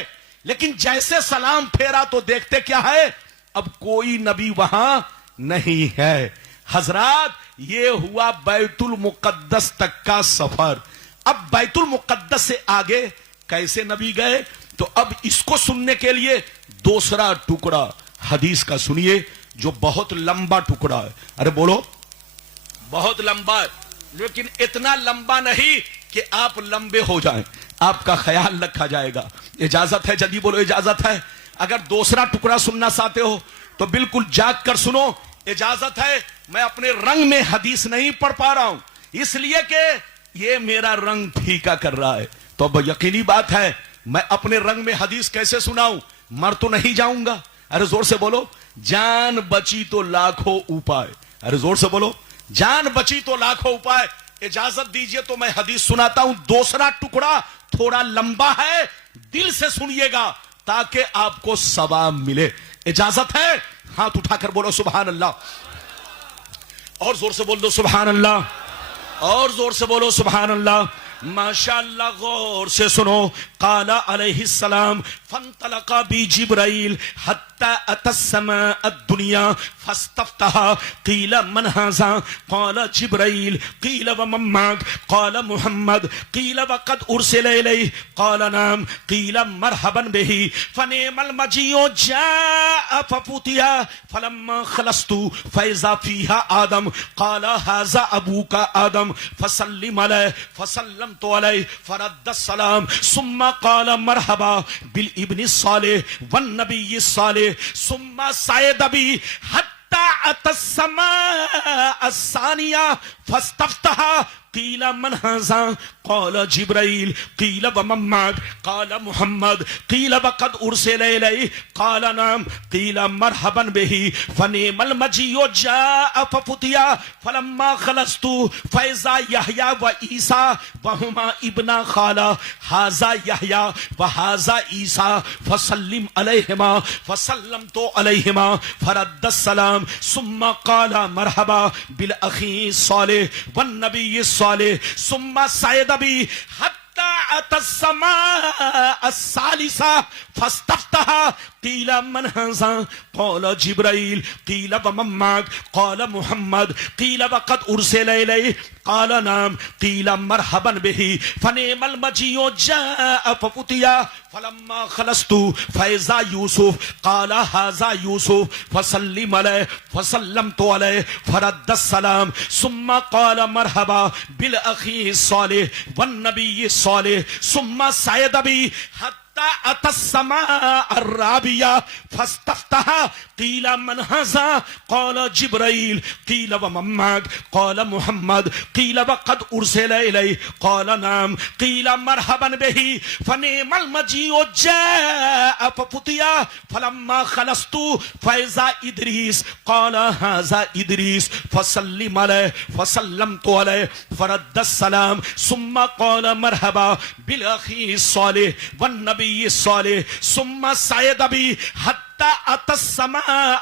लेकिन जैसे सलाम फेरा तो देखते क्या है, अब कोई नबी वहां नहीं है। हजरात, ये हुआ बैतुल मुकद्दस तक का सफर। अब बैतुल मुकद्दस से आगे कैसे नबी गए, तो अब इसको सुनने के लिए दूसरा टुकड़ा हदीस का सुनिए, जो बहुत लंबा टुकड़ा है। अरे बोलो, बहुत लंबा है, लेकिन इतना लंबा नहीं कि आप लंबे हो जाएं। आपका ख्याल रखा जाएगा। इजाजत है? जल्दी बोलो, इजाजत है? अगर दूसरा टुकड़ा सुनना चाहते हो तो बिल्कुल जाग कर सुनो। इजाजत है? मैं अपने रंग में हदीस नहीं पढ़ पा रहा हूं, इसलिए कि ये मेरा रंग फीका कर रहा है। तो अब यकीनी बात है, मैं अपने रंग में हदीस कैसे सुनाऊं? मर तो नहीं जाऊंगा। अरे जोर से बोलो, जान बची तो लाखों उपाय। अरे जोर से बोलो, जान बची तो लाखों उपाय। इजाजत दीजिए तो मैं हदीस सुनाता हूं। दूसरा टुकड़ा थोड़ा लंबा है, दिल से सुनिएगा ताकि आपको सवाब मिले। इजाजत है? हाथ उठाकर बोलो सुभान अल्लाह, और जोर से बोल दो सुभान अल्लाह, और जोर से बोलो सुभान अल्लाह। माशाअल्लाह, गौर से सुनो। काला अलैहिस्सलाम फंतलका बी जिब्राइल हत्ता अतस्समा अद्दुनिया फस्तफ्तहा कीला मन हाज़ा काला जिब्राइल कीला व मम्माक काला मुहम्मद कीला व कद उरसिला इलैहि काला नाम कीला मरहबन बिही फनेमल मजीओ जाअ फफुतिया फलम्मा खलस्तु फैज़ा फीहा आदम काला हाज़ा अबूका आदम फसल्लिम अलैहि फसल्लम तो अलैहि फरद्द सलाम सुम्मा काला मरहबा बिल इब्न सालेह वन नबी सालेह सुम्मा सायद अबी हत्ता अतस्समा अस्सानिया फस्तफ्तहा कीला मन हाज़ा काला जिब्राइल कीला व मम्माक काला मुहम्मद कीला व कद उरसिला इलैहि काला नाम कीला मरहबन बिही फनेमल मजीओ जाअ फफुतिया फलम्मा खलस्तु फैज़ा यहया व ईसा वहुमा इब्ना खाला हाज़ा यहया व हाज़ा ईसा फसल्लिम अलैहिमा फसल्लम तो अलैहिमा फरद्द सलाम सुम्मा काला मरहबा बिल अखी सालेह वन नबी सालेह सुम्मा सायद अबी हत्ता अतस्समा अस्सालिसा फस्तफ्तहा कीला मन हाज़ा काला जिब्राइल कीला व मम्माक काला मुहम्मद कीला व कद उरसिला इलैहि काला नाम कीला मरहबन बिही फनेमल मजीओ जाअ फफुतिया फलम्मा खलस्तु फैज़ा यूसुफ काला हाज़ा यूसुफ फसल्लिम अलैहि फसल्लम तो अलैहि फरद्द सलाम सुम्मा काला मरहबा बिल अखी सालेह वन नबी सालेह सुम्मा सायद अबी अतस्समा अर्राबिया फस्तफ्तहा कीला मन हाज़ा क़ाला जिब्राइल कीला व मम्माक क़ाला मुहम्मद कीला व क़द उरसिला इलैहि क़ाला नाम कीला मरहबन बिही फनिअमल मजीउ जाअ फफुतिया फलम्मा खलस्तु फैज़ा इदरीस क़ाला हाज़ा इदरीस फसल्लिम अलैहि फसल्लमतु अलैहि फरद्द सलाम सुम्मा क़ाला मरहबा बिल अखी सालिह वन नबी सालिह सुम्मा सयद बी अतस्समा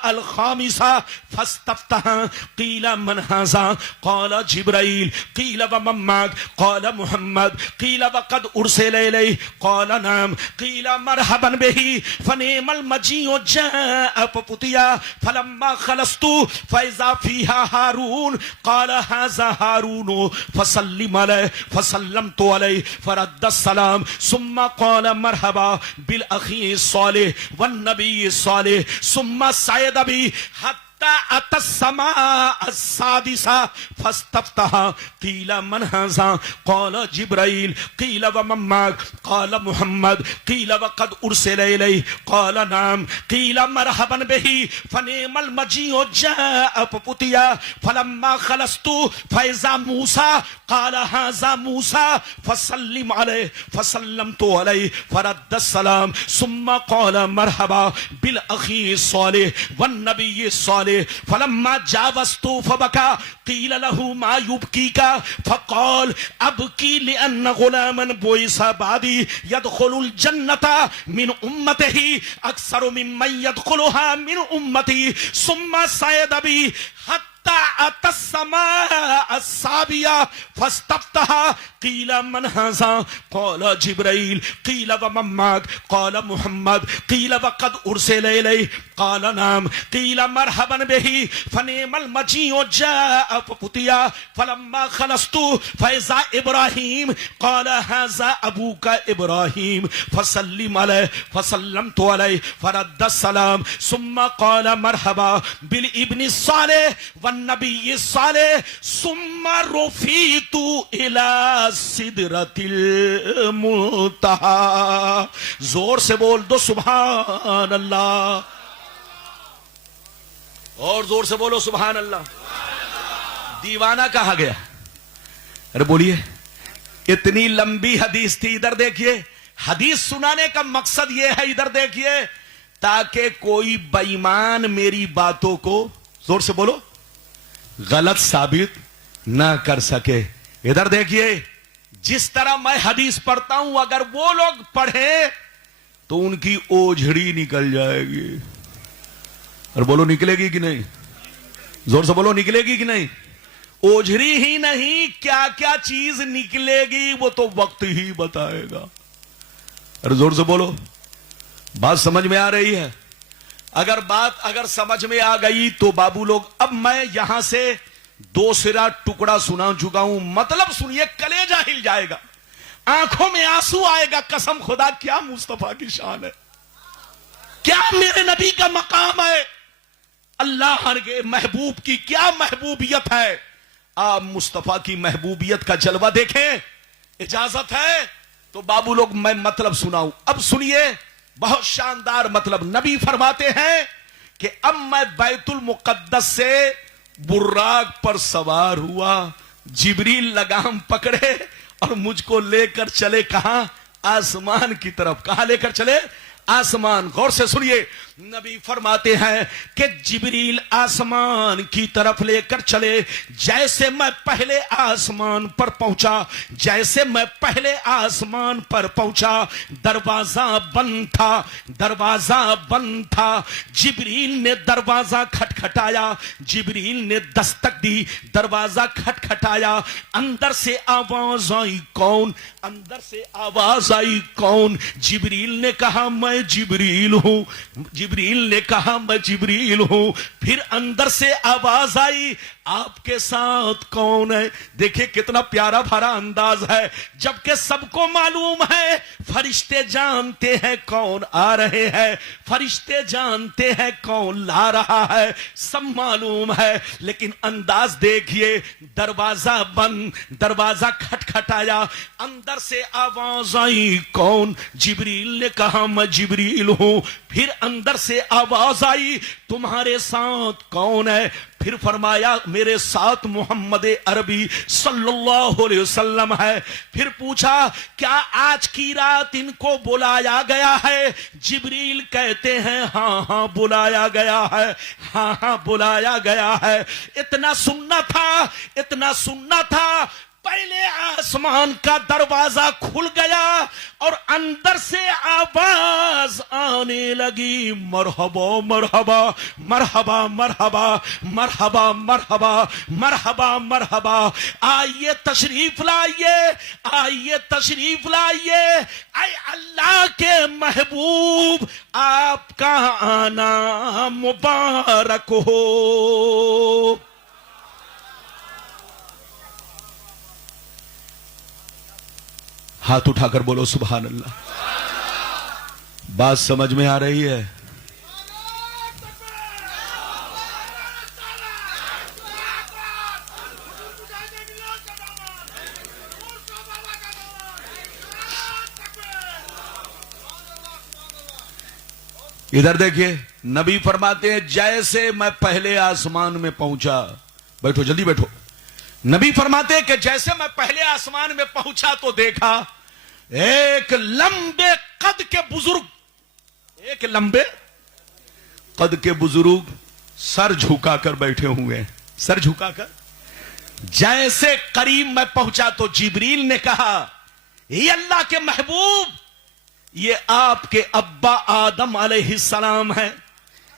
अल खामिसा फस्तफ्तहा कीला मन हाज़ा क़ाला जिब्राइल कीला व मम्माक क़ाला मुहम्मद कीला व क़द उरसिला इलैहि क़ाला नाम कीला मरहबन बिही फनिअमल मजीउ जाअ फफुतिया फलम्मा खलस्तु फैज़ा फ़ीहा हारून क़ाला हाज़ा हारून फसल्लिम अलैहि फसल्लमतु अलैहि फरद्द सलाम सुम्मा क़ाला मरहबा बिल अखी सालिह वन नबी सालिह सुम्मा सयद बी अतस्समा अस्सादिसा फस्तफ्तहा कीला मन हाज़ा क़ाला जिब्राइल कीला व मम्माक क़ाला मुहम्मद कीला व क़द उरसिला इलैहि क़ाला नाम कीला मरहबन बिही फनिअमल मजीउ जाअ फफुतिया फलम्मा खलस्तु फैज़ा मूसा क़ाला हाज़ा मूसा फसल्लिम अलैहि फसल्लमतु अलैहि फरद्द सलाम सुम्मा क़ाला मरहबा बिल अखी सालिह वन नबी सालिह फलम्मा जावस्तु फबका कीला लहू मा युबकीका फक़ाल अबकी लिअन्न गुलामन बुइसा बादी यदखुलुल जन्नता मिन उम्मतिही अक्सर मिम्मन यदखुलुहा मिन उम्मती सुम्मा सयदबी अतस्समा अस्साबिया फस्तफ्तहा कीला मन हाज़ा क़ाला जिब्राइल कीला व मम्माक क़ाला मुहम्मद कीला व क़द उरसिला इलैहि क़ाला नाम कीला मरहबन बिही फनिअमल मजीउ जाअ फफुतिया फलम्मा खलस्तु फैज़ा इब्राहीम क़ाला हाज़ा अबूका इब्राहीम फसल्लिम अलैहि फसल्लमतु अलैहि फरद्द सलाम सुम्मा क़ाला मरहबा बिल इब्न सालिह वन नबी सालिह सुम्मा रुफ़ीतु इला सिदरतिल मुंतहा। जोर से बोल दो सुभान अल्लाह, और जोर से बोलो सुभान अल्लाह। दीवाना कहा गया, अरे बोलिए, इतनी लंबी हदीस थी। इधर देखिए, हदीस सुनाने का मकसद यह है, इधर देखिए, ताकि कोई बेईमान मेरी बातों को, जोर से बोलो, गलत साबित ना कर सके। इधर देखिए, जिस तरह मैं हदीस पढ़ता हूं, अगर वो लोग पढ़े तो उनकी ओझड़ी निकल जाएगी। और बोलो, निकलेगी कि नहीं? जोर से बोलो, निकलेगी कि नहीं? ओझड़ी ही नहीं, क्या क्या चीज निकलेगी वो तो वक्त ही बताएगा। अरे जोर से बोलो, बात समझ में आ रही है? अगर समझ में आ गई तो बाबू लोग, अब मैं यहां से दो सिरा टुकड़ा सुना चुका हूं, मतलब सुनिए, कलेजा हिल जाएगा, आंखों में आंसू आएगा। कसम खुदा, क्या मुस्तफा की शान है, क्या मेरे नबी का मकाम है, अल्लाह के महबूब की क्या महबूबियत है। आप मुस्तफा की महबूबियत का जलवा देखें, इजाजत है तो बाबू लोग मैं मतलब सुनाऊं। अब सुनिए, बहुत शानदार मतलब। नबी फरमाते हैं कि अब मैं बैतुल मुकद्दस से बुर्राक पर सवार हुआ, जिब्रील लगाम पकड़े और मुझको लेकर चले, कहां? आसमान की तरफ। कहां लेकर चले? आसमान। गौर से सुनिए, नबी फरमाते हैं कि जिब्रील आसमान की तरफ लेकर चले। जैसे मैं पहले आसमान पर पहुंचा, जैसे मैं पहले आसमान पर पहुंचा, दरवाजा बंद था, दरवाजा बंद था। जिब्रील ने दरवाजा खटखटाया, जिब्रील ने दस्तक दी, दरवाजा खटखटाया। अंदर से आवाज आई, कौन? अंदर से आवाज आई, कौन? जिब्रील ने कहा, मैं जिब्रील हूं। जिब्रील ने कहा, मैं जिब्रील हूं। फिर अंदर से आवाज आई, आपके साथ कौन है। देखिए कितना प्यारा भरा अंदाज है, जबकि सबको मालूम है, फरिश्ते जानते हैं कौन आ रहे हैं, फरिश्ते जानते हैं कौन ला रहा है, सब मालूम है, लेकिन अंदाज देखिए, दरवाजा बंद, दरवाजा खटखटाया, अंदर से आवाज आई, कौन? जिब्रील ने कहा मैं जिब्रील हूं। फिर अंदर से आवाज आई, तुम्हारे साथ कौन है? फिर फरमाया मेरे साथ मोहम्मद अरबी सल्लल्लाहु अलैहि वसल्लम है। फिर पूछा क्या आज की रात इनको बुलाया गया है? जिब्रील कहते हैं हाँ हाँ बुलाया गया है, हाँ हाँ बुलाया गया है। इतना सुनना था, इतना सुनना था, पहले आसमान का दरवाजा खुल गया और अंदर से आवाज आने लगी, मरहबा मरहबा मरहबा मरहबा मरहबा मरहबा मरहबा मरहबा, आइए तशरीफ लाइए, आइए तशरीफ लाइए, आए अल्लाह के महबूब, आपका आना मुबारक हो। हाथ उठाकर बोलो सुभान अल्लाह। बात समझ में आ रही है? इधर देखिए, नबी फरमाते हैं जैसे मैं पहले आसमान में पहुंचा, बैठो जल्दी बैठो। नबी फरमाते हैं कि जैसे मैं पहले आसमान में पहुंचा तो देखा एक लंबे कद के बुजुर्ग, एक लंबे कद के बुजुर्ग सर झुकाकर बैठे हुए हैं, सर झुकाकर। जैसे करीब मैं पहुंचा तो जिब्रील ने कहा ये अल्लाह के महबूब, ये आपके अब्बा आदम अलैहिस्सलाम है,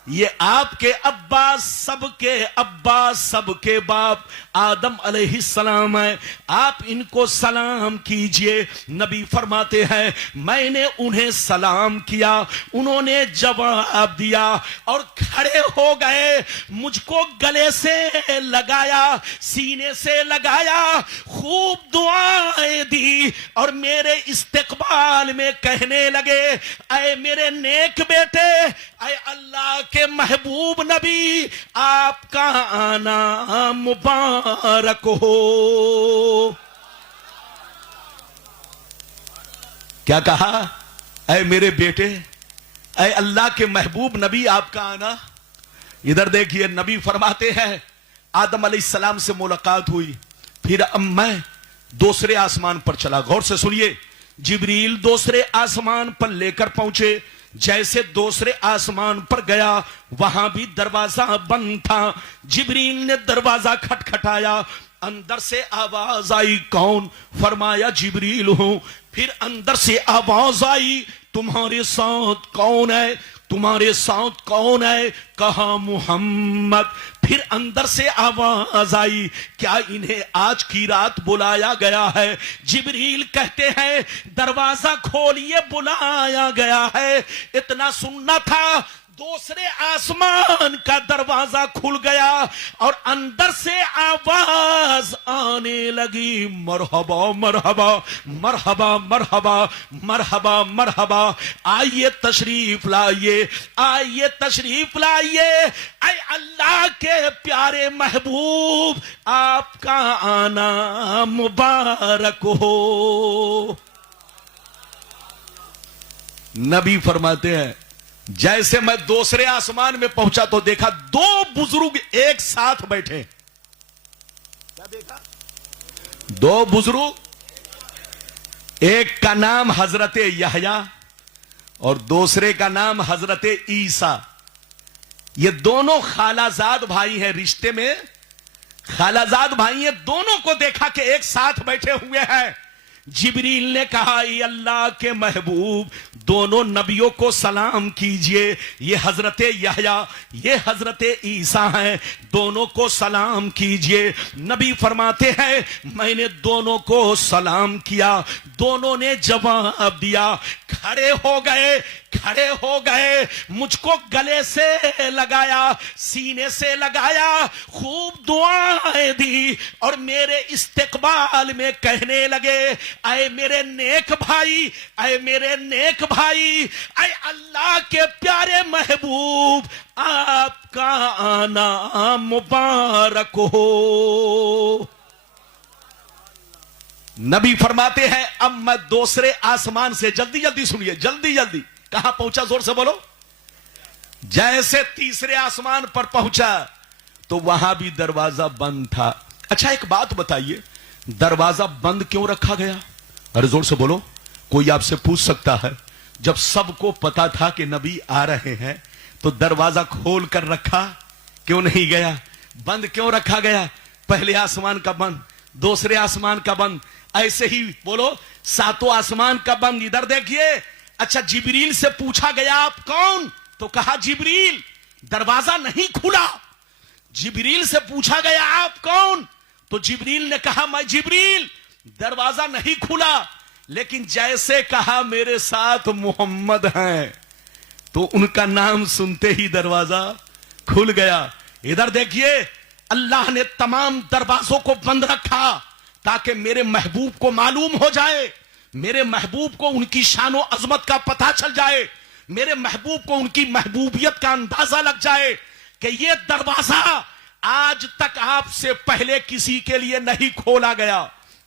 ये आपके अब्बा, सबके बाप आदम अलैहिस्सलाम है, आप इनको सलाम कीजिए। नबी फरमाते हैं मैंने उन्हें सलाम किया, उन्होंने जवाब दिया और खड़े हो गए, मुझको गले से लगाया, सीने से लगाया, खूब दुआएं दी और मेरे इस्तिकबाल में कहने लगे ऐ मेरे नेक बेटे, ऐ अल्लाह के महबूब नबी, आपका आना मुबारक हो। क्या कहा? ऐ मेरे बेटे, ऐ अल्लाह के महबूब नबी, आपका आना। इधर देखिए, नबी फरमाते हैं आदम अलैहिस्सलाम से मुलाकात हुई, फिर अब मैं दूसरे आसमान पर चला। गौर से सुनिए, जिब्रील दूसरे आसमान पर लेकर पहुंचे। जैसे दूसरे आसमान पर गया, वहां भी दरवाजा बंद था। जिब्रील ने दरवाजा खटखटाया, अंदर से आवाज आई, कौन? फरमाया जिब्रील हूं। फिर अंदर से आवाज आई, तुम्हारे साथ कौन है? तुम्हारे साथ कौन है? कहा मुहम्मद। फिर अंदर से आवाज आई, क्या इन्हें आज की रात बुलाया गया है? जिब्रील कहते हैं दरवाजा खोलिए, बुलाया गया है। इतना सुनना था, दूसरे आसमान का दरवाजा खुल गया और अंदर से आवाज आने लगी, मरहबा मरहबा मरहबा मरहबा मरहबा मरहबा, आइए तशरीफ लाइए, आइए तशरीफ लाइए, ऐ अल्लाह के प्यारे महबूब, आपका आना मुबारक हो। नबी फरमाते हैं जैसे मैं दूसरे आसमान में पहुंचा तो देखा दो बुजुर्ग एक साथ बैठे। क्या देखा? दो बुजुर्ग, एक का नाम हजरत यहया और दूसरे का नाम हजरत ईसा। ये दोनों खालाजाद भाई हैं, रिश्ते में खालाजाद भाई हैं। दोनों को देखा कि एक साथ बैठे हुए हैं, जिब्रील ने कहा, ये अल्लाह के महबूब, दोनों नबियों को सलाम कीजिए। ये हजरत यहया, ये हजरत ईसा हैं, दोनों को सलाम कीजिए। नबी फरमाते हैं, मैंने दोनों को सलाम किया, दोनों ने जवाब दिया, खड़े हो गए, खड़े हो गए, मुझको गले से लगाया, सीने से लगाया, खूब दुआएं दी और मेरे इस्तेकबाल में कहने लगे, ऐ मेरे नेक भाई, ऐ मेरे नेक भाई, ऐ अल्लाह के प्यारे महबूब, आपका आना मुबारक हो। नबी फरमाते हैं, अब मैं दूसरे आसमान से, जल्दी जल्दी सुनिए, जल्दी जल्दी, कहां पहुंचा, जोर से बोलो। जैसे तीसरे आसमान पर पहुंचा तो वहां भी दरवाजा बंद था। अच्छा एक बात बताइए, दरवाजा बंद क्यों रखा गया? अरे जोर से बोलो। कोई आपसे पूछ सकता है, जब सबको पता था कि नबी आ रहे हैं तो दरवाजा खोल कर रखा क्यों नहीं गया? बंद क्यों रखा गया? पहले आसमान का बंद, दूसरे आसमान का बंद, ऐसे ही बोलो सातों आसमान का बंद। इधर देखिए। अच्छा जिब्रील से पूछा गया, आप कौन? तो कहा जिब्रील। दरवाजा नहीं खुला। जिब्रील से पूछा गया, आप कौन? तो जिब्रील ने कहा, मैं जिब्रील। दरवाजा नहीं खुला, लेकिन जैसे कहा मेरे साथ मोहम्मद हैं, तो उनका नाम सुनते ही दरवाजा खुल गया। इधर देखिए, अल्लाह ने तमाम दरवाजों को बंद रखा ताकि मेरे महबूब को मालूम हो जाए, मेरे महबूब को उनकी शानो अजमत का पता चल जाए, मेरे महबूब को उनकी महबूबियत का अंदाजा लग जाए कि ये दरवाजा आज तक आपसे पहले किसी के लिए नहीं खोला गया,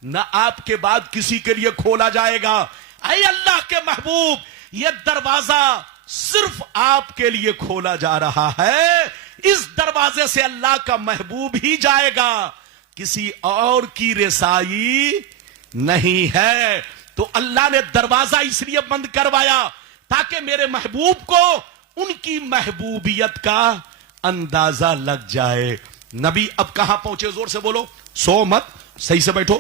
न आपके बाद किसी के लिए खोला जाएगा। ऐ अल्लाह के महबूब, ये दरवाजा सिर्फ आपके लिए खोला जा रहा है। इस दरवाजे से अल्लाह का महबूब ही जाएगा, किसी और की रसाई नहीं है। तो अल्लाह ने दरवाजा इसलिए बंद करवाया ताकि मेरे महबूब को उनकी महबूबियत का अंदाजा लग जाए। नबी अब कहां पहुंचे? जोर से बोलो। सो मत, सही से बैठो,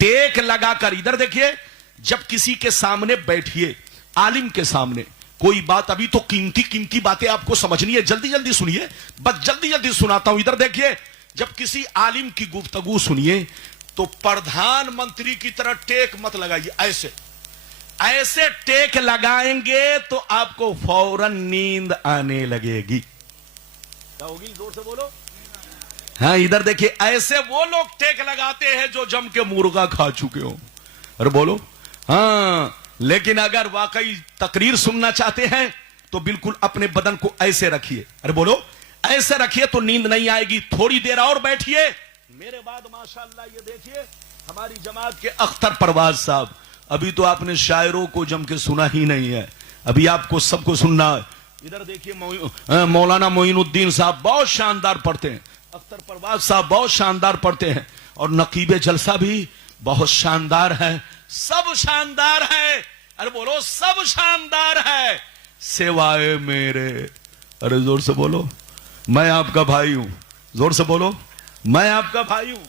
टेक लगाकर। इधर देखिए, जब किसी के सामने बैठिए, आलिम के सामने, कोई बात, अभी तो कीमती कीमती बातें आपको समझनी है, जल्दी जल्दी सुनिए, बस जल्दी जल्दी सुनाता हूं। इधर देखिए, जब किसी आलिम की गुफ्तगू सुनिए तो प्रधानमंत्री की तरह टेक मत लगाइए। ऐसे ऐसे टेक लगाएंगे तो आपको फौरन नींद आने लगेगी। क्या होगी? जोर से बोलो। हाँ इधर देखिए, ऐसे वो लोग टेक लगाते हैं जो जम के मुर्गा खा चुके हो। अरे बोलो। हाँ, लेकिन अगर वाकई तकरीर सुनना चाहते हैं तो बिल्कुल अपने बदन को ऐसे रखिए। अरे बोलो, ऐसे रखिए तो नींद नहीं आएगी। थोड़ी देर और बैठिए। मेरे बाद माशाअल्लाह ये देखिए, हमारी जमात के अख्तर परवाज साहब, अभी तो आपने शायरों को जम के सुना ही नहीं है, अभी आपको सबको सुनना है। इधर देखिए, मौलाना मोइनुद्दीन साहब बहुत शानदार पढ़ते हैं, अख्तर परवाज साहब बहुत शानदार पढ़ते हैं, और नकीबे जलसा भी बहुत शानदार है। सब शानदार है। अरे बोलो, सब शानदार है सिवाय मेरे। अरे जोर से बोलो, मैं आपका भाई हूं। जोर से बोलो, मैं आपका भाई हूं।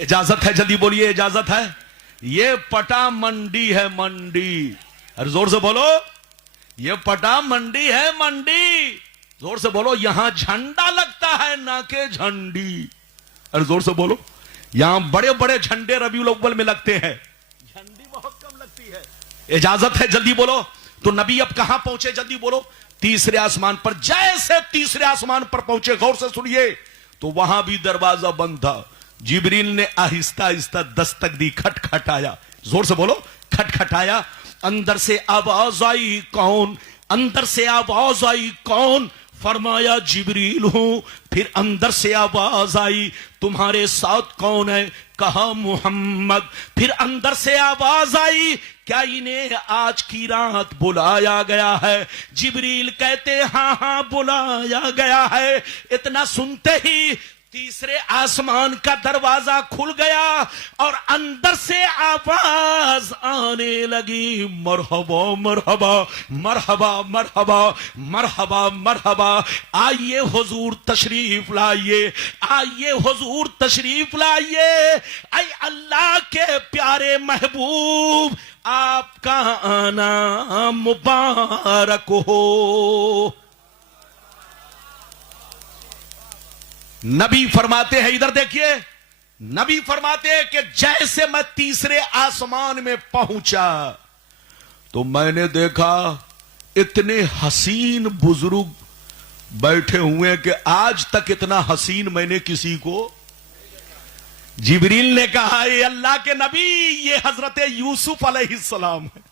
इजाजत है? जल्दी बोलिए, इजाजत है? ये पटा मंडी है, मंडी। अरे जोर से बोलो, ये पटा मंडी है, मंडी। जोर से बोलो, यहां झंडा लगता है ना के झंडी। अरे जोर से बोलो, यहां बड़े बड़े झंडे रबीउल अव्वल में लगते हैं, झंडी बहुत कम लगती है। इजाजत है? जल्दी बोलो। तो नबी अब कहां पहुंचे? जल्दी बोलो। तीसरे आसमान पर। जैसे तीसरे आसमान पर पहुंचे, गौर से सुनिए, तो वहां भी दरवाजा बंद था। जिब्रील ने आहिस्ता आहिस्ता दस्तक दी, खटखटाया। जोर से बोलो, खटखटाया। अंदर से आवाज आई, कौन? अंदर से आवाज आई, कौन? फरमाया जिब्रील हूं। फिर अंदर से आवाज आई, तुम्हारे साथ कौन है? कहा मोहम्मद। फिर अंदर से आवाज आई, क्या इन्हें आज की रात बुलाया गया है? जिब्रील कहते हां हां बुलाया गया है। इतना सुनते ही तीसरे आसमान का दरवाजा खुल गया और अंदर से आवाज आने लगी, मरहबा मरहबा मरहबा मरहबा मरहबा मरहबा, आइए हुजूर तशरीफ लाइए, आइए हुजूर तशरीफ लाइए, ऐ अल्लाह के प्यारे महबूब आपका आना मुबारक हो। नबी फरमाते हैं, इधर देखिए, नबी फरमाते हैं कि जैसे मैं तीसरे आसमान में पहुंचा तो मैंने देखा इतने हसीन बुजुर्ग बैठे हुए कि आज तक इतना हसीन मैंने किसी को। जिब्रील ने कहा, ये अल्लाह के नबी, ये हजरत यूसुफ अलैहिस्सलाम है।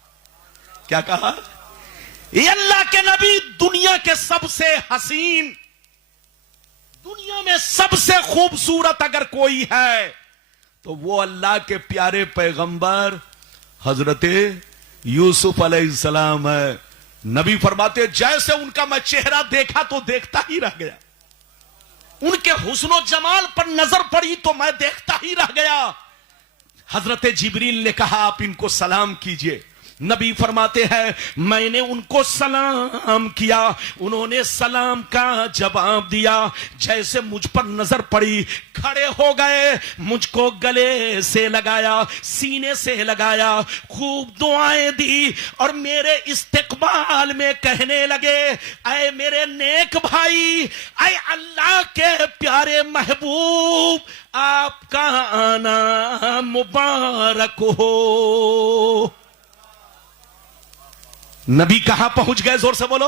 क्या कहा? ये अल्लाह के नबी, दुनिया के सबसे हसीन, दुनिया में सबसे खूबसूरत अगर कोई है तो वो अल्लाह के प्यारे पैगंबर हजरत यूसुफ अलैहिस्सलाम है। नबी फरमाते, जैसे उनका मैं चेहरा देखा तो देखता ही रह गया, उनके हुस्नो जमाल पर नजर पड़ी तो मैं देखता ही रह गया। हजरत जिब्रील ने कहा, आप इनको सलाम कीजिए। नबी फरमाते हैं, मैंने उनको सलाम किया, उन्होंने सलाम का जवाब दिया। जैसे मुझ पर नजर पड़ी, खड़े हो गए, मुझको गले से लगाया, सीने से लगाया, खूब दुआएं दी और मेरे इस्तिकबाल में कहने लगे, ऐ मेरे नेक भाई, ऐ अल्लाह के प्यारे महबूब, आपका आना मुबारक हो। नबी कहां पहुंच गए? जोर से बोलो।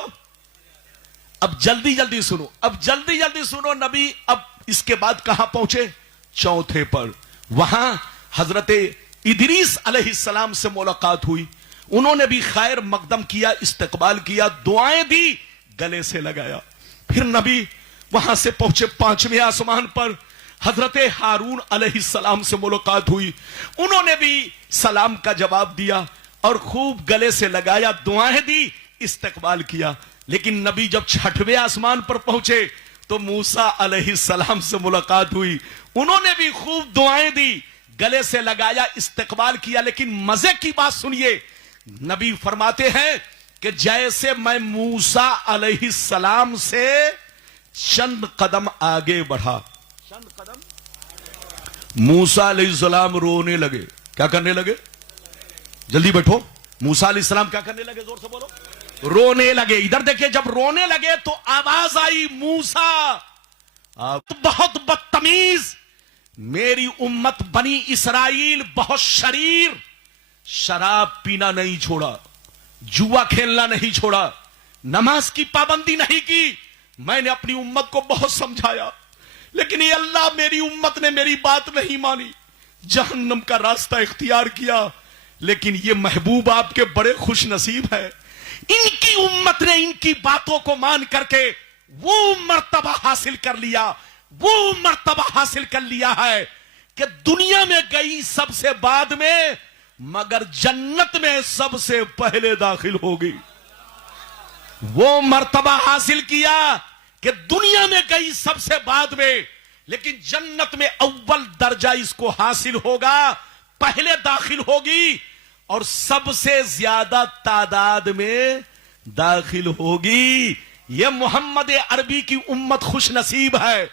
अब जल्दी जल्दी सुनो, अब जल्दी जल्दी सुनो। नबी अब इसके बाद कहां पहुंचे? चौथे पर। वहां हजरत इदरीस अलैहिस्सलाम से मुलाकात हुई, उन्होंने भी खैर मकदम किया, इस्तकबाल किया, दुआएं दी, गले से लगाया। फिर नबी वहां से पहुंचे पांचवें आसमान पर, हजरत हारून अलैहिस्सलाम से मुलाकात हुई, उन्होंने भी सलाम का जवाब दिया और खूब गले से लगाया, दुआएं दी, इस्तकबाल किया। लेकिन नबी जब छठवें आसमान पर पहुंचे तो मूसा अलैहिस्सलाम से मुलाकात हुई, उन्होंने भी खूब दुआएं दी, गले से लगाया, इस्तकबाल किया। लेकिन मजे की बात सुनिए, नबी फरमाते हैं कि जैसे मैं मूसा अलैहिस्सलाम से चंद कदम आगे बढ़ा, चंद कदम, मूसा अलैहिस्सलाम रोने लगे। क्या करने लगे? जल्दी बैठो। मूसा अलैहिस्सलाम क्या करने लगे? जोर से बोलो। रोने लगे। इधर देखिए, जब रोने लगे तो आवाज आई, मूसा आप बहुत बदतमीज, मेरी उम्मत बनी इसराइल बहुत शरीर, शराब पीना नहीं छोड़ा, जुआ खेलना नहीं छोड़ा, नमाज की पाबंदी नहीं की। मैंने अपनी उम्मत को बहुत समझाया, लेकिन ये अल्लाह, मेरी उम्मत ने मेरी बात नहीं मानी, जहन्नम का रास्ता इख्तियार किया। लेकिन ये महबूब आपके बड़े खुश नसीब है, इनकी उम्मत ने इनकी बातों को मान करके वो मर्तबा हासिल कर लिया, वो मर्तबा हासिल कर लिया है कि दुनिया में गई सबसे बाद में, मगर जन्नत में सबसे पहले दाखिल होगी। वो मर्तबा हासिल किया कि दुनिया में गई सबसे बाद में, लेकिन जन्नत में अव्वल दर्जा इसको हासिल होगा, पहले दाखिल होगी और सबसे ज्यादा तादाद में दाखिल होगी। यह मोहम्मद अरबी की उम्मत खुश नसीब है।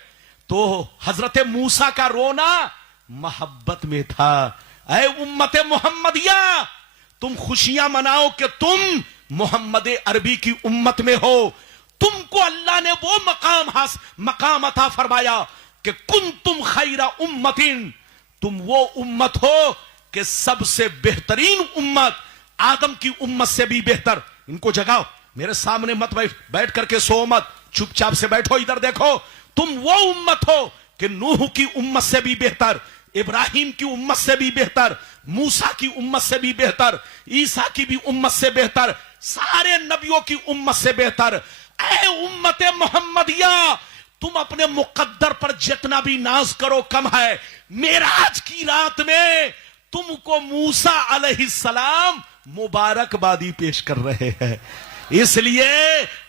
तो हजरत मूसा का रोना मोहब्बत में था। ऐ उम्मत मोहम्मदिया, तुम खुशियां मनाओ कि तुम मोहम्मद अरबी की उम्मत में हो। तुमको अल्लाह ने वो मकाम अता फरमाया कि कुंतुम खैरा उम्मतिन, तुम वो उम्मत हो कि सबसे बेहतरीन उम्मत, आदम की उम्मत से भी बेहतर। इनको जगाओ, मेरे सामने मत बैठ करके सो मत, चुपचाप से बैठो, इधर देखो। तुम वो उम्मत हो कि नूह की उम्मत से भी बेहतर, इब्राहिम की उम्मत से भी बेहतर, मूसा की उम्मत से भी बेहतर, ईसा की भी उम्मत से बेहतर, सारे नबियों की उम्मत से बेहतर। ऐ उम्मत मोहम्मदिया, तुम अपने मुकद्दर पर जितना भी नाज करो कम है। मेराज की रात में तुमको मूसा अलैहिस्सलाम मुबारकबादी पेश कर रहे हैं। इसलिए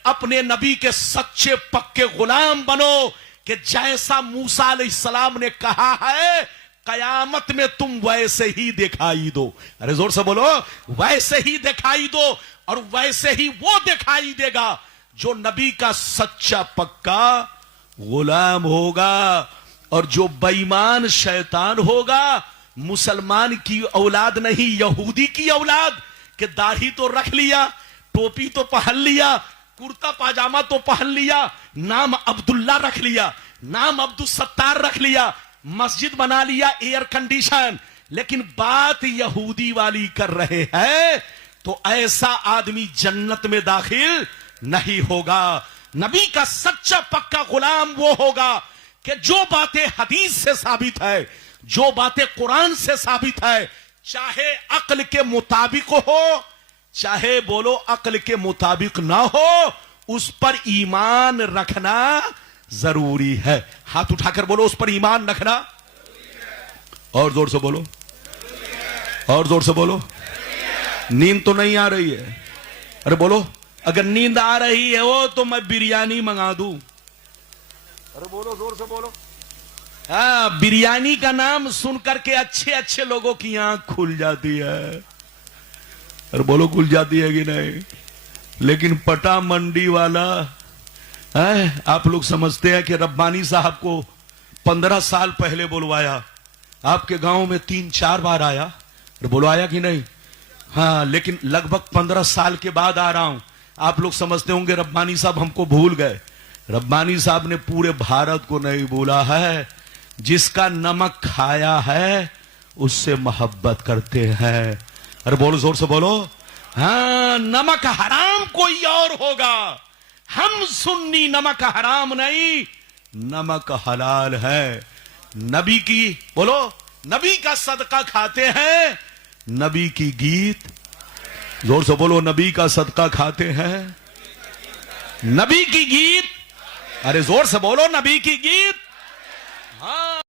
अपने नबी के सच्चे पक्के गुलाम बनो कि जैसा मूसा अलैहिस्सलाम ने कहा है कयामत में तुम वैसे ही दिखाई दो। अरे जोर से बोलो, वैसे ही दिखाई दो, और वैसे ही वो दिखाई देगा जो नबी का सच्चा पक्का गुलाम होगा। और जो बेईमान शैतान होगा, मुसलमान की औलाद नहीं, यहूदी की औलाद, कि दाढ़ी तो रख लिया, टोपी तो पहन लिया, कुर्ता पाजामा तो पहन लिया, नाम अब्दुल्ला रख लिया, नाम अब्दुल सत्तार रख लिया, मस्जिद बना लिया, एयर कंडीशन, लेकिन बात यहूदी वाली कर रहे हैं, तो ऐसा आदमी जन्नत में दाखिल नहीं होगा। नबी का सच्चा पक्का गुलाम वो होगा कि जो बातें हदीस से साबित है, जो बातें कुरान से साबित है, चाहे अक्ल के मुताबिक हो, चाहे बोलो अक्ल के मुताबिक ना हो, उस पर ईमान रखना जरूरी है। हाथ उठाकर बोलो, उस पर ईमान रखना। और जोर से बोलो, और जोर से बोलो। नींद तो नहीं आ रही है? अरे बोलो, अगर नींद आ रही है वो तो मैं बिरयानी मंगा दूं। अरे बोलो, जोर से बोलो। हाँ, बिरयानी का नाम सुनकर के अच्छे अच्छे लोगों की आंख खुल जाती है। अरे बोलो, खुल जाती है कि नहीं? लेकिन पटा मंडी वाला है, आप लोग समझते हैं कि रब्बानी साहब को 15 साल पहले बुलवाया, आपके गांव में 3-4 बार आया। अरे बोलो, आया कि नहीं? हाँ, लेकिन लगभग 15 साल के बाद आ रहा हूं। आप लोग समझते होंगे रब्बानी साहब हमको भूल गए। रब्बानी साहब ने पूरे भारत को नहीं भूला है। जिसका नमक खाया है उससे मोहब्बत करते हैं। अरे बोलो, जोर से बोलो। हाँ, नमक हराम कोई और होगा, हम सुन्नी नमक हराम नहीं, नमक हलाल है। नबी की बोलो, नबी का सदका खाते हैं, नबी की गीत, जोर से बोलो, नबी का सदका खाते हैं, नबी की गीत। अरे जोर से बोलो, नबी की गीत।